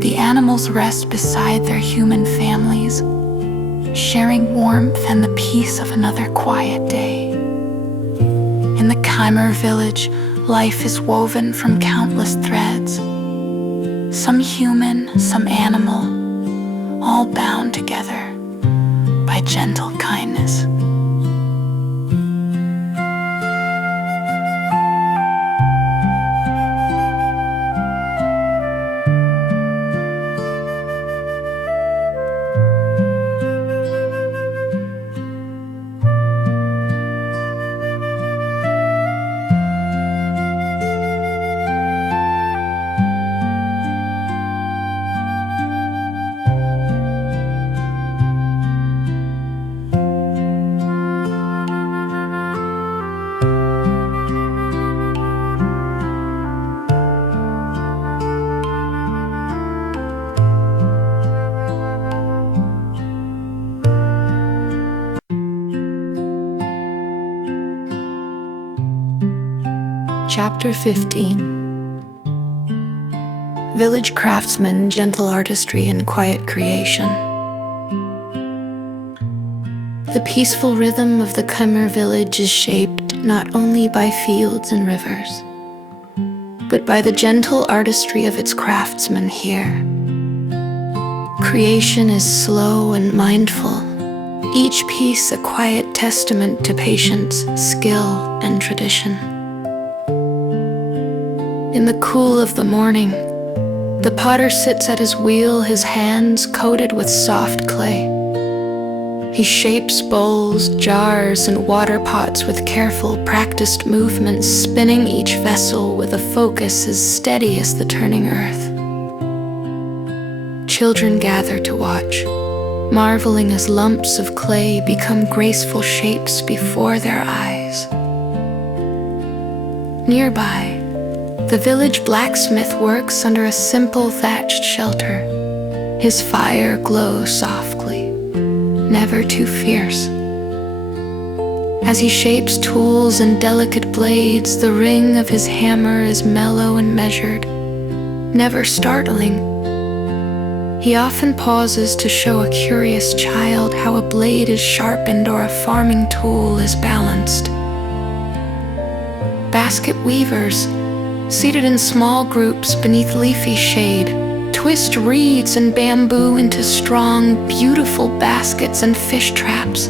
the animals rest beside their human families, sharing warmth and the peace of another quiet day. In the Khmer village, life is woven from countless threads, some human, some animal, all bound together by gentle kindness. Chapter 15. Village craftsmen, gentle artistry, and quiet creation. The peaceful rhythm of the Khmer village is shaped not only by fields and rivers, but by the gentle artistry of its craftsmen here. Creation is slow and mindful, each piece a quiet testament to patience, skill, and tradition. In the cool of the morning, the potter sits at his wheel, his hands coated with soft clay. He shapes bowls, jars, and water pots with careful, practiced movements, spinning each vessel with a focus as steady as the turning earth. Children gather to watch, marveling as lumps of clay become graceful shapes before their eyes. Nearby, the village blacksmith works under a simple thatched shelter. His fire glows softly, never too fierce. As he shapes tools and delicate blades, the ring of his hammer is mellow and measured, never startling. He often pauses to show a curious child how a blade is sharpened or a farming tool is balanced. Basket weavers, seated in small groups beneath leafy shade, twist reeds and bamboo into strong, beautiful baskets and fish traps.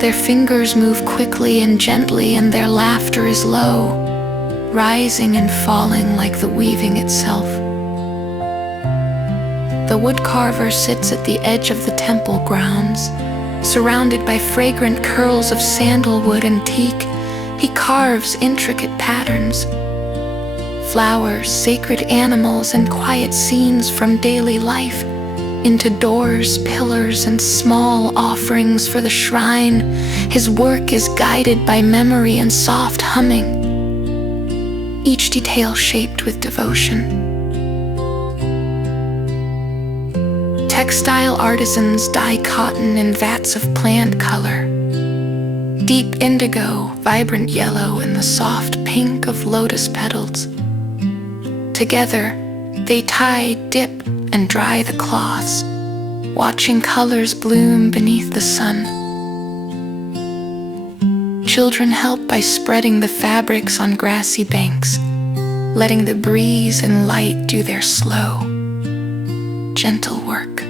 Their fingers move quickly and gently, and their laughter is low, rising and falling like the weaving itself. The woodcarver sits at the edge of the temple grounds, surrounded by fragrant curls of sandalwood and teak. He carves intricate patterns, flowers, sacred animals, and quiet scenes from daily life into doors, pillars, and small offerings for the shrine. His work is guided by memory and soft humming, each detail shaped with devotion. Textile artisans dye cotton in vats of plant color, deep indigo, vibrant yellow, and the soft pink of lotus petals. Together, they tie, dip, and dry the cloths, watching colors bloom beneath the sun. Children help by spreading the fabrics on grassy banks, letting the breeze and light do their slow, gentle work.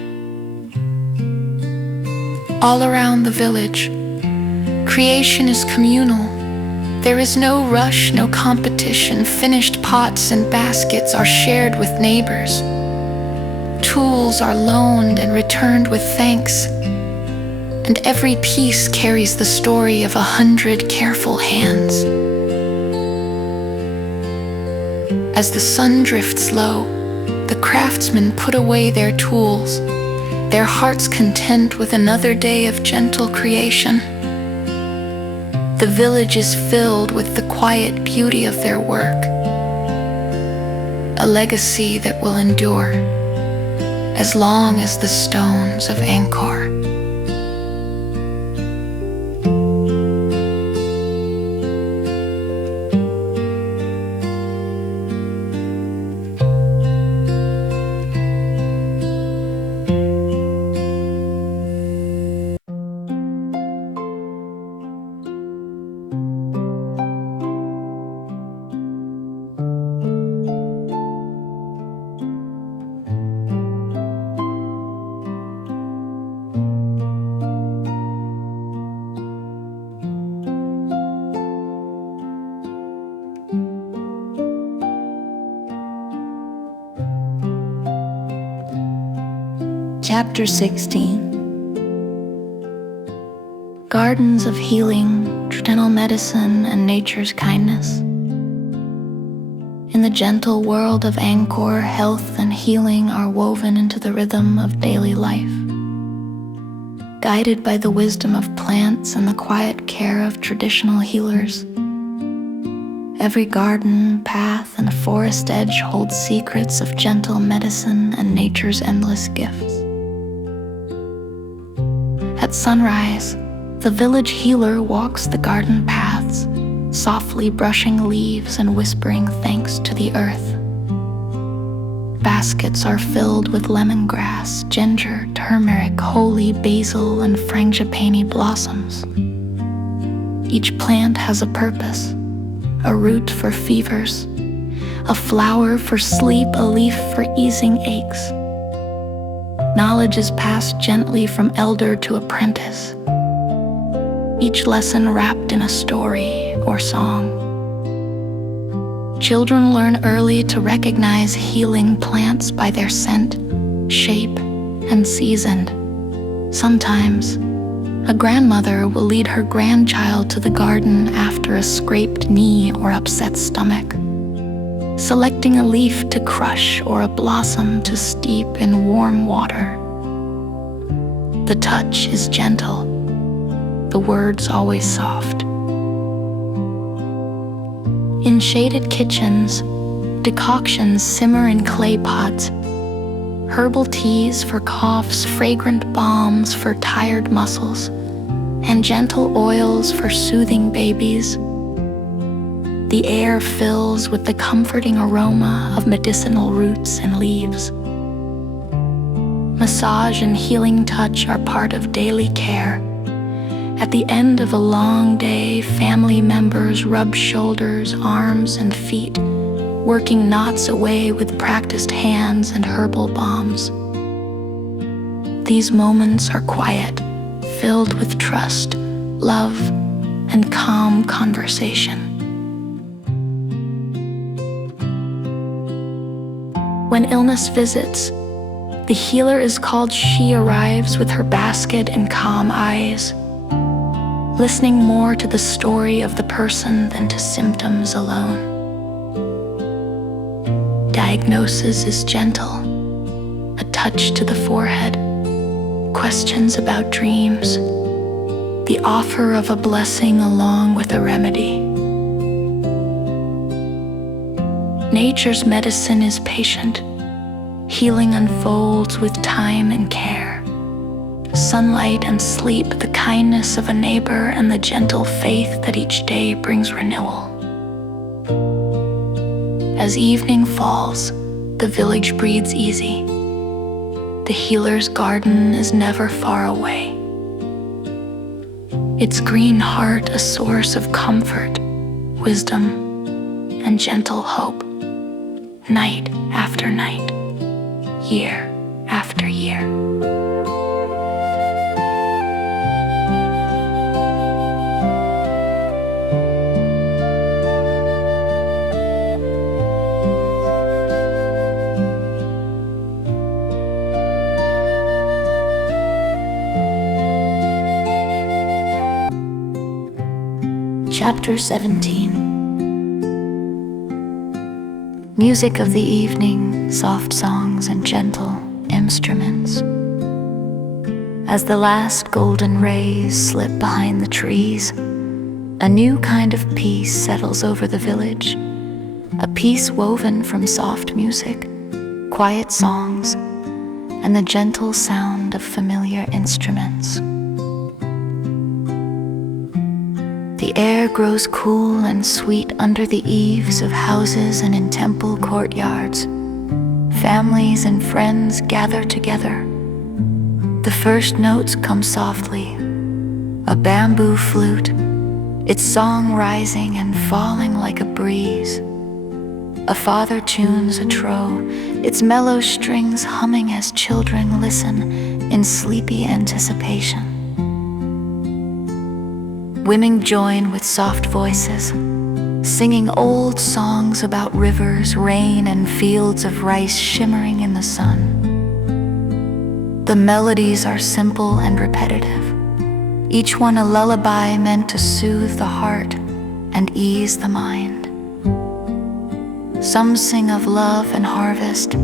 All around the village, creation is communal. There is no rush, no competition. Finished pots and baskets are shared with neighbors. Tools are loaned and returned with thanks. And every piece carries the story of 100 careful hands. As the sun drifts low, the craftsmen put away their tools, their hearts content with another day of gentle creation. The village is filled with the quiet beauty of their work, a legacy that will endure as long as the stones of Angkor. Chapter 16. Gardens of healing, traditional medicine, and nature's kindness. In the gentle world of Angkor, health and healing are woven into the rhythm of daily life. Guided by the wisdom of plants and the quiet care of traditional healers, every garden, path, and forest edge holds secrets of gentle medicine and nature's endless gifts. At sunrise, the village healer walks the garden paths, softly brushing leaves and whispering thanks to the earth. Baskets are filled with lemongrass, ginger, turmeric, holy basil, and frangipani blossoms. Each plant has a purpose: a root for fevers, a flower for sleep, a leaf for easing aches. Knowledge is passed gently from elder to apprentice, each lesson wrapped in a story or song. Children learn early to recognize healing plants by their scent, shape, and season. Sometimes, a grandmother will lead her grandchild to the garden after a scraped knee or upset stomach, selecting a leaf to crush or a blossom to steep in warm water. The touch is gentle, the words always soft. In shaded kitchens, decoctions simmer in clay pots, herbal teas for coughs, fragrant balms for tired muscles, and gentle oils for soothing babies. The air fills with the comforting aroma of medicinal roots and leaves. Massage and healing touch are part of daily care. At the end of a long day, family members rub shoulders, arms, and feet, working knots away with practiced hands and herbal balms. These moments are quiet, filled with trust, love, and calm conversation. When illness visits, the healer is called. She arrives with her basket and calm eyes, listening more to the story of the person than to symptoms alone. Diagnosis is gentle, a touch to the forehead, questions about dreams, the offer of a blessing along with a remedy. Nature's medicine is patient. Healing unfolds with time and care. Sunlight and sleep, the kindness of a neighbor, and the gentle faith that each day brings renewal. As evening falls, the village breathes easy. The healer's garden is never far away. Its green heart a source of comfort, wisdom, and gentle hope. Night after night, year after year. Chapter 17. Music of the evening, soft songs and gentle instruments. As the last golden rays slip behind the trees, a new kind of peace settles over the village, a peace woven from soft music, quiet songs, and the gentle sound of familiar instruments. The air grows cool and sweet under the eaves of houses and in temple courtyards. Families and friends gather together. The first notes come softly, a bamboo flute, its song rising and falling like a breeze. A father tunes a trow, its mellow strings humming as children listen in sleepy anticipation. Women join with soft voices, singing old songs about rivers, rain, and fields of rice shimmering in the sun. The melodies are simple and repetitive, each one a lullaby meant to soothe the heart and ease the mind. Some sing of love and harvest,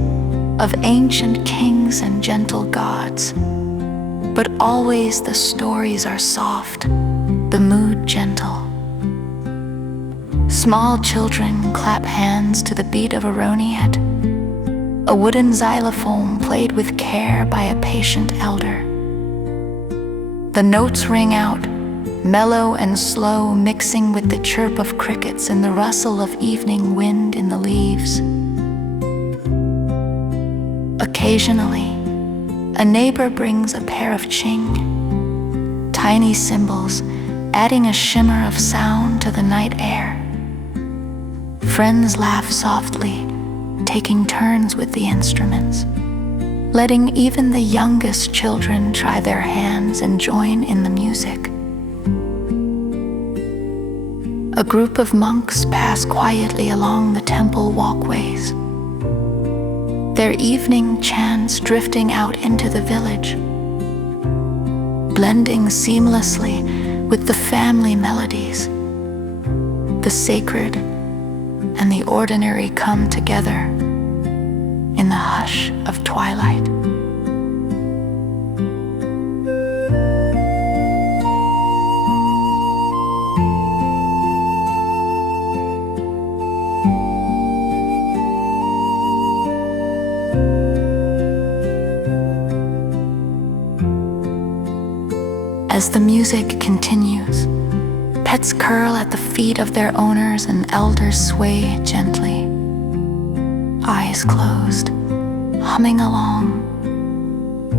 of ancient kings and gentle gods, but always the stories are soft, the mood gentle. Small children clap hands to the beat of a roniet, a wooden xylophone played with care by a patient elder. The notes ring out, mellow and slow, mixing with the chirp of crickets and the rustle of evening wind in the leaves. Occasionally, a neighbor brings a pair of ching, tiny cymbals, adding a shimmer of sound to the night air. Friends laugh softly, taking turns with the instruments, letting even the youngest children try their hands and join in the music. A group of monks pass quietly along the temple walkways, their evening chants drifting out into the village, blending seamlessly with the family melodies. The sacred and the ordinary come together in the hush of twilight. As the music continues, pets curl at the feet of their owners and elders sway gently, eyes closed, humming along.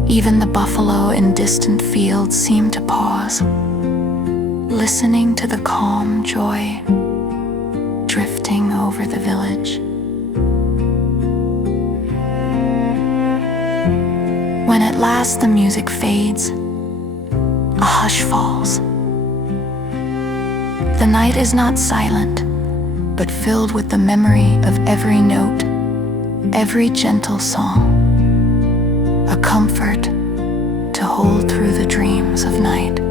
Even the buffalo in distant fields seem to pause, listening to the calm joy drifting over the village. When at last the music fades, a hush falls. The night is not silent, but filled with the memory of every note, every gentle song, a comfort to hold through the dreams of night.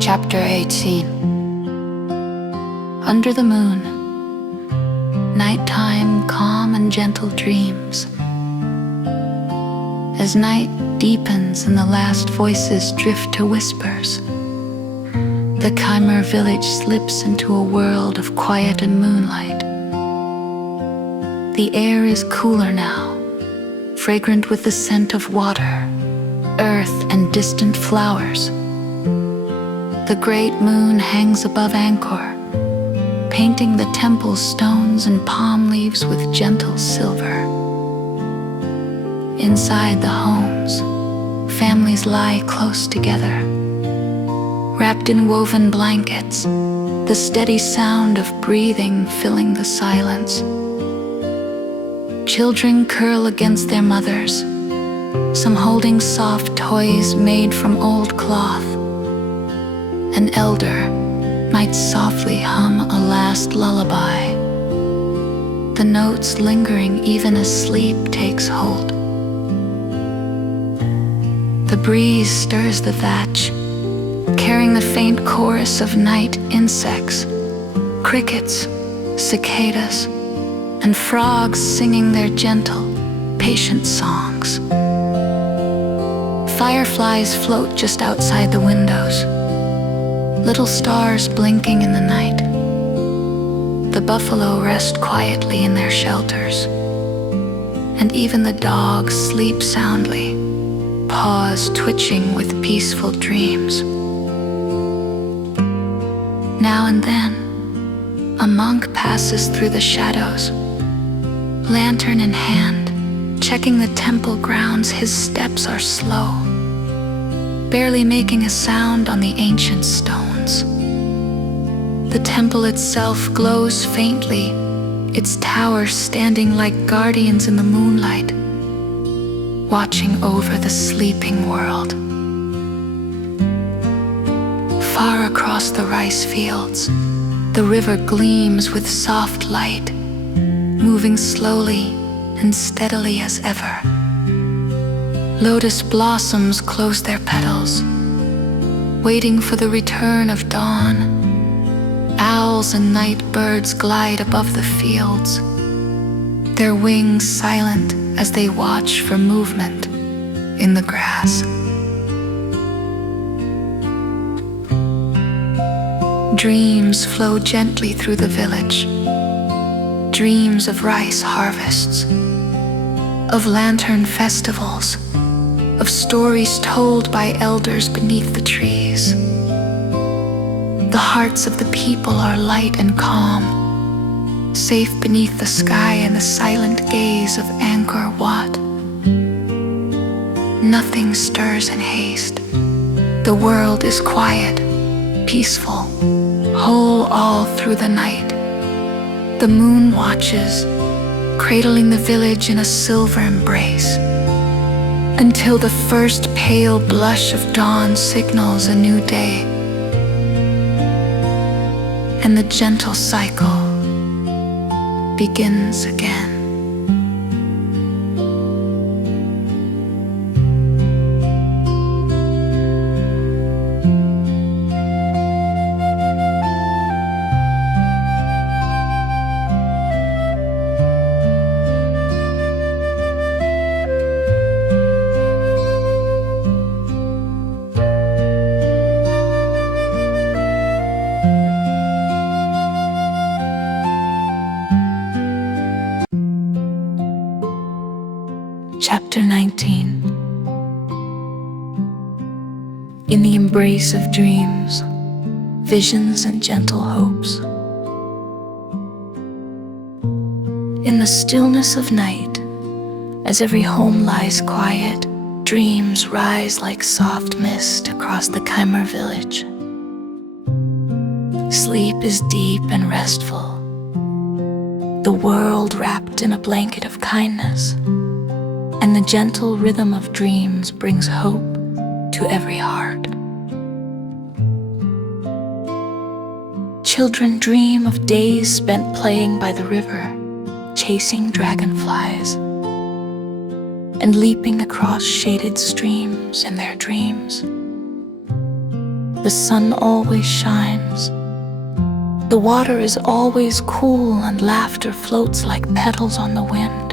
Chapter 18. Under the moon, nighttime, calm and gentle dreams. As night deepens and the last voices drift to whispers, the Khmer village slips into a world of quiet and moonlight. The air is cooler now, fragrant with the scent of water, earth and distant flowers. The great moon hangs above Angkor, painting the temple's stones and palm leaves with gentle silver. Inside the homes, families lie close together, wrapped in woven blankets, the steady sound of breathing filling the silence. Children curl against their mothers, some holding soft toys made from old cloth. An elder might softly hum a last lullaby, the notes lingering even as sleep takes hold. The breeze stirs the thatch, carrying the faint chorus of night insects, crickets, cicadas, and frogs singing their gentle, patient songs. Fireflies float just outside the windows, little stars blinking in the night. The buffalo rest quietly in their shelters, and even the dogs sleep soundly, paws twitching with peaceful dreams. Now and then, a monk passes through the shadows, lantern in hand, checking the temple grounds. His steps are slow, barely making a sound on the ancient stones. The temple itself glows faintly, its towers standing like guardians in the moonlight, watching over the sleeping world. Far across the rice fields, the river gleams with soft light, moving slowly and steadily as ever. Lotus blossoms close their petals, waiting for the return of dawn. Owls and night birds glide above the fields, their wings silent as they watch for movement in the grass. Dreams flow gently through the village, dreams of rice harvests, of lantern festivals, of stories told by elders beneath the trees. The hearts of the people are light and calm, safe beneath the sky and the silent gaze of Angkor Wat. Nothing stirs in haste. The world is quiet, peaceful, whole all through the night. The moon watches, cradling the village in a silver embrace, until the first pale blush of dawn signals a new day. And the gentle cycle begins again. Chapter 19. In the embrace of dreams, visions and gentle hopes. In the stillness of night, as every home lies quiet, dreams rise like soft mist across the Khmer village. Sleep is deep and restful, the world wrapped in a blanket of kindness. And the gentle rhythm of dreams brings hope to every heart. Children dream of days spent playing by the river, chasing dragonflies, and leaping across shaded streams in their dreams. The sun always shines. The water is always cool, and laughter floats like petals on the wind.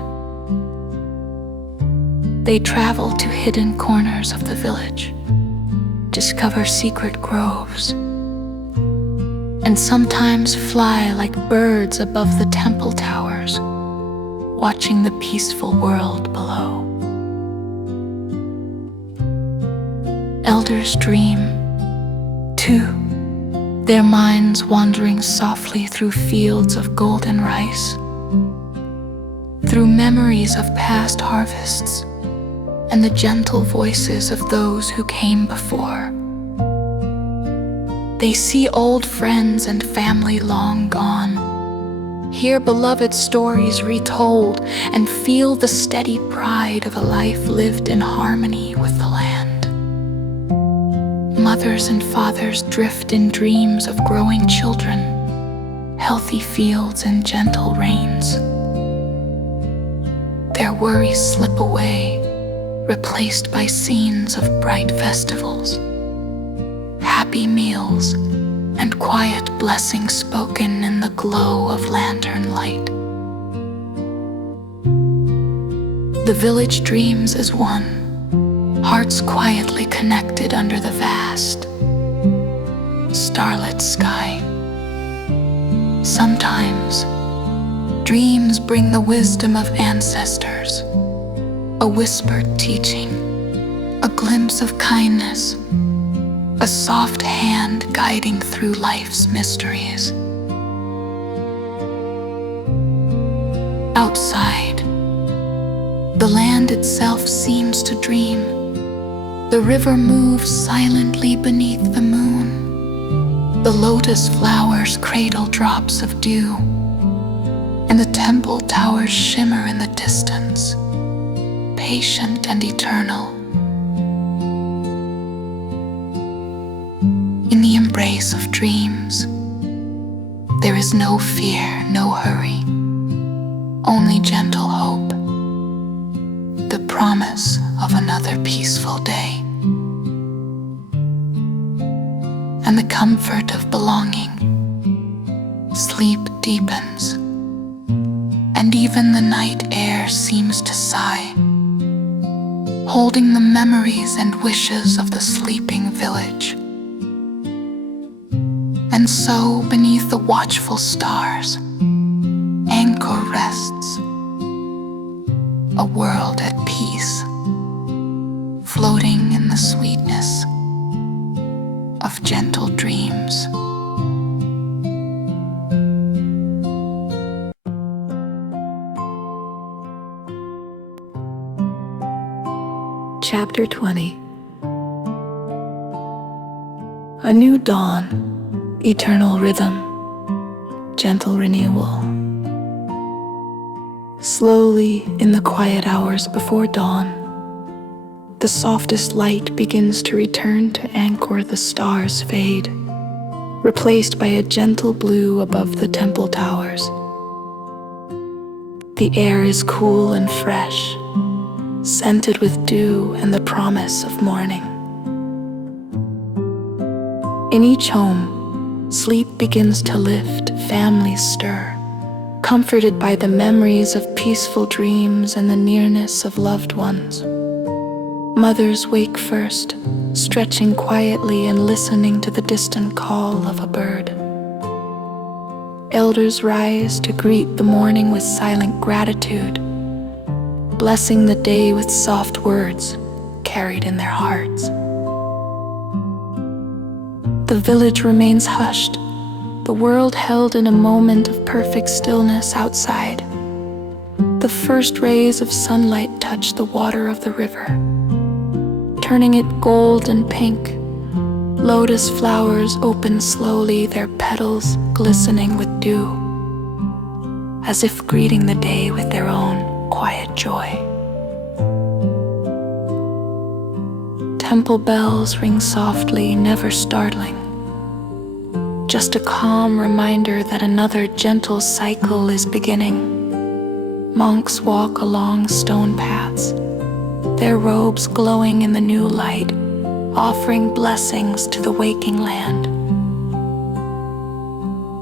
They travel to hidden corners of the village, discover secret groves, and sometimes fly like birds above the temple towers, watching the peaceful world below. Elders dream, too, their minds wandering softly through fields of golden rice, through memories of past harvests, and the gentle voices of those who came before. They see old friends and family long gone, hear beloved stories retold, and feel the steady pride of a life lived in harmony with the land. Mothers and fathers drift in dreams of growing children, healthy fields and gentle rains. Their worries slip away, replaced by scenes of bright festivals, happy meals, and quiet blessings spoken in the glow of lantern light. The village dreams as one, hearts quietly connected under the vast, starlit sky. Sometimes, dreams bring the wisdom of ancestors, a whispered teaching, a glimpse of kindness, a soft hand guiding through life's mysteries. Outside, the land itself seems to dream. The river moves silently beneath the moon. The lotus flowers cradle drops of dew, and the temple towers shimmer in the distance, patient and eternal. In the embrace of dreams, there is no fear, no hurry, only gentle hope, the promise of another peaceful day, and the comfort of belonging. Sleep deepens, and even the night air seems to sigh, holding the memories and wishes of the sleeping village. And so, beneath the watchful stars, Angkor rests, a world at peace, floating in the sweetness of gentle dreams. Chapter 20. A new dawn, eternal rhythm, gentle renewal. Slowly, in the quiet hours before dawn, the softest light begins to return to Angkor. The stars fade, replaced by a gentle blue above the temple towers. The air is cool and fresh, scented with dew and the promise of morning. In each home, sleep begins to lift, families stir, comforted by the memories of peaceful dreams and the nearness of loved ones. Mothers wake first, stretching quietly and listening to the distant call of a bird. Elders rise to greet the morning with silent gratitude, blessing the day with soft words carried in their hearts. The village remains hushed, the world held in a moment of perfect stillness outside. The first rays of sunlight touch the water of the river, turning it gold and pink. Lotus flowers open slowly, their petals glistening with dew, as if greeting the day with their own quiet joy. Temple bells ring softly, never startling, just a calm reminder that another gentle cycle is beginning. Monks walk along stone paths, their robes glowing in the new light, offering blessings to the waking land.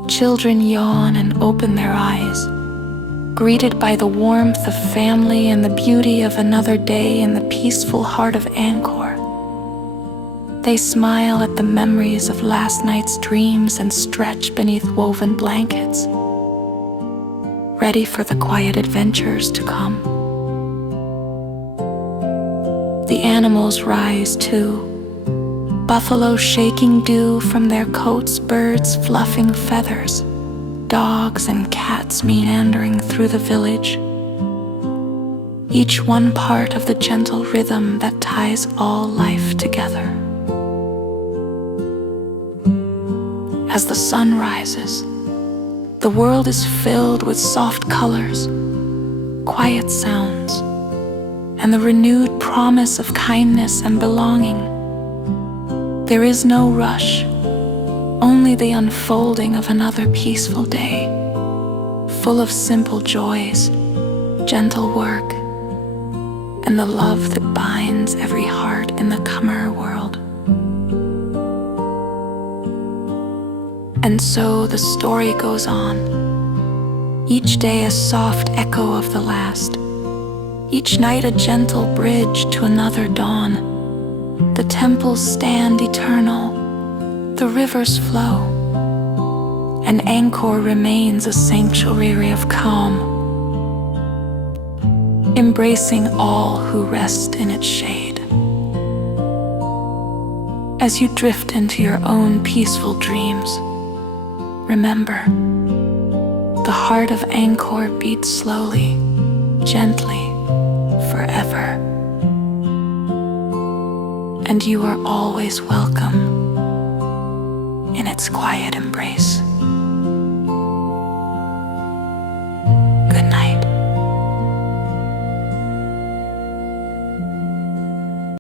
Children yawn and open their eyes, greeted by the warmth of family and the beauty of another day in the peaceful heart of Angkor. They smile at the memories of last night's dreams and stretch beneath woven blankets, ready for the quiet adventures to come. The animals rise too, buffalo shaking dew from their coats, birds fluffing feathers, dogs and cats meandering through the village. each one part of the gentle rhythm that ties all life together. As the sun rises, the world is filled with soft colors, quiet sounds, and the renewed promise of kindness and belonging. There is no rush, only the unfolding of another peaceful day, full of simple joys, gentle work, and the love that binds every heart in the Khmer world. And so the story goes on, each day a soft echo of the last, each night a gentle bridge to another dawn. The temples stand eternal, the rivers flow, and Angkor remains a sanctuary of calm, embracing all who rest in its shade. As you drift into your own peaceful dreams, remember, the heart of Angkor beats slowly, gently, forever. And you are always welcome in its quiet embrace.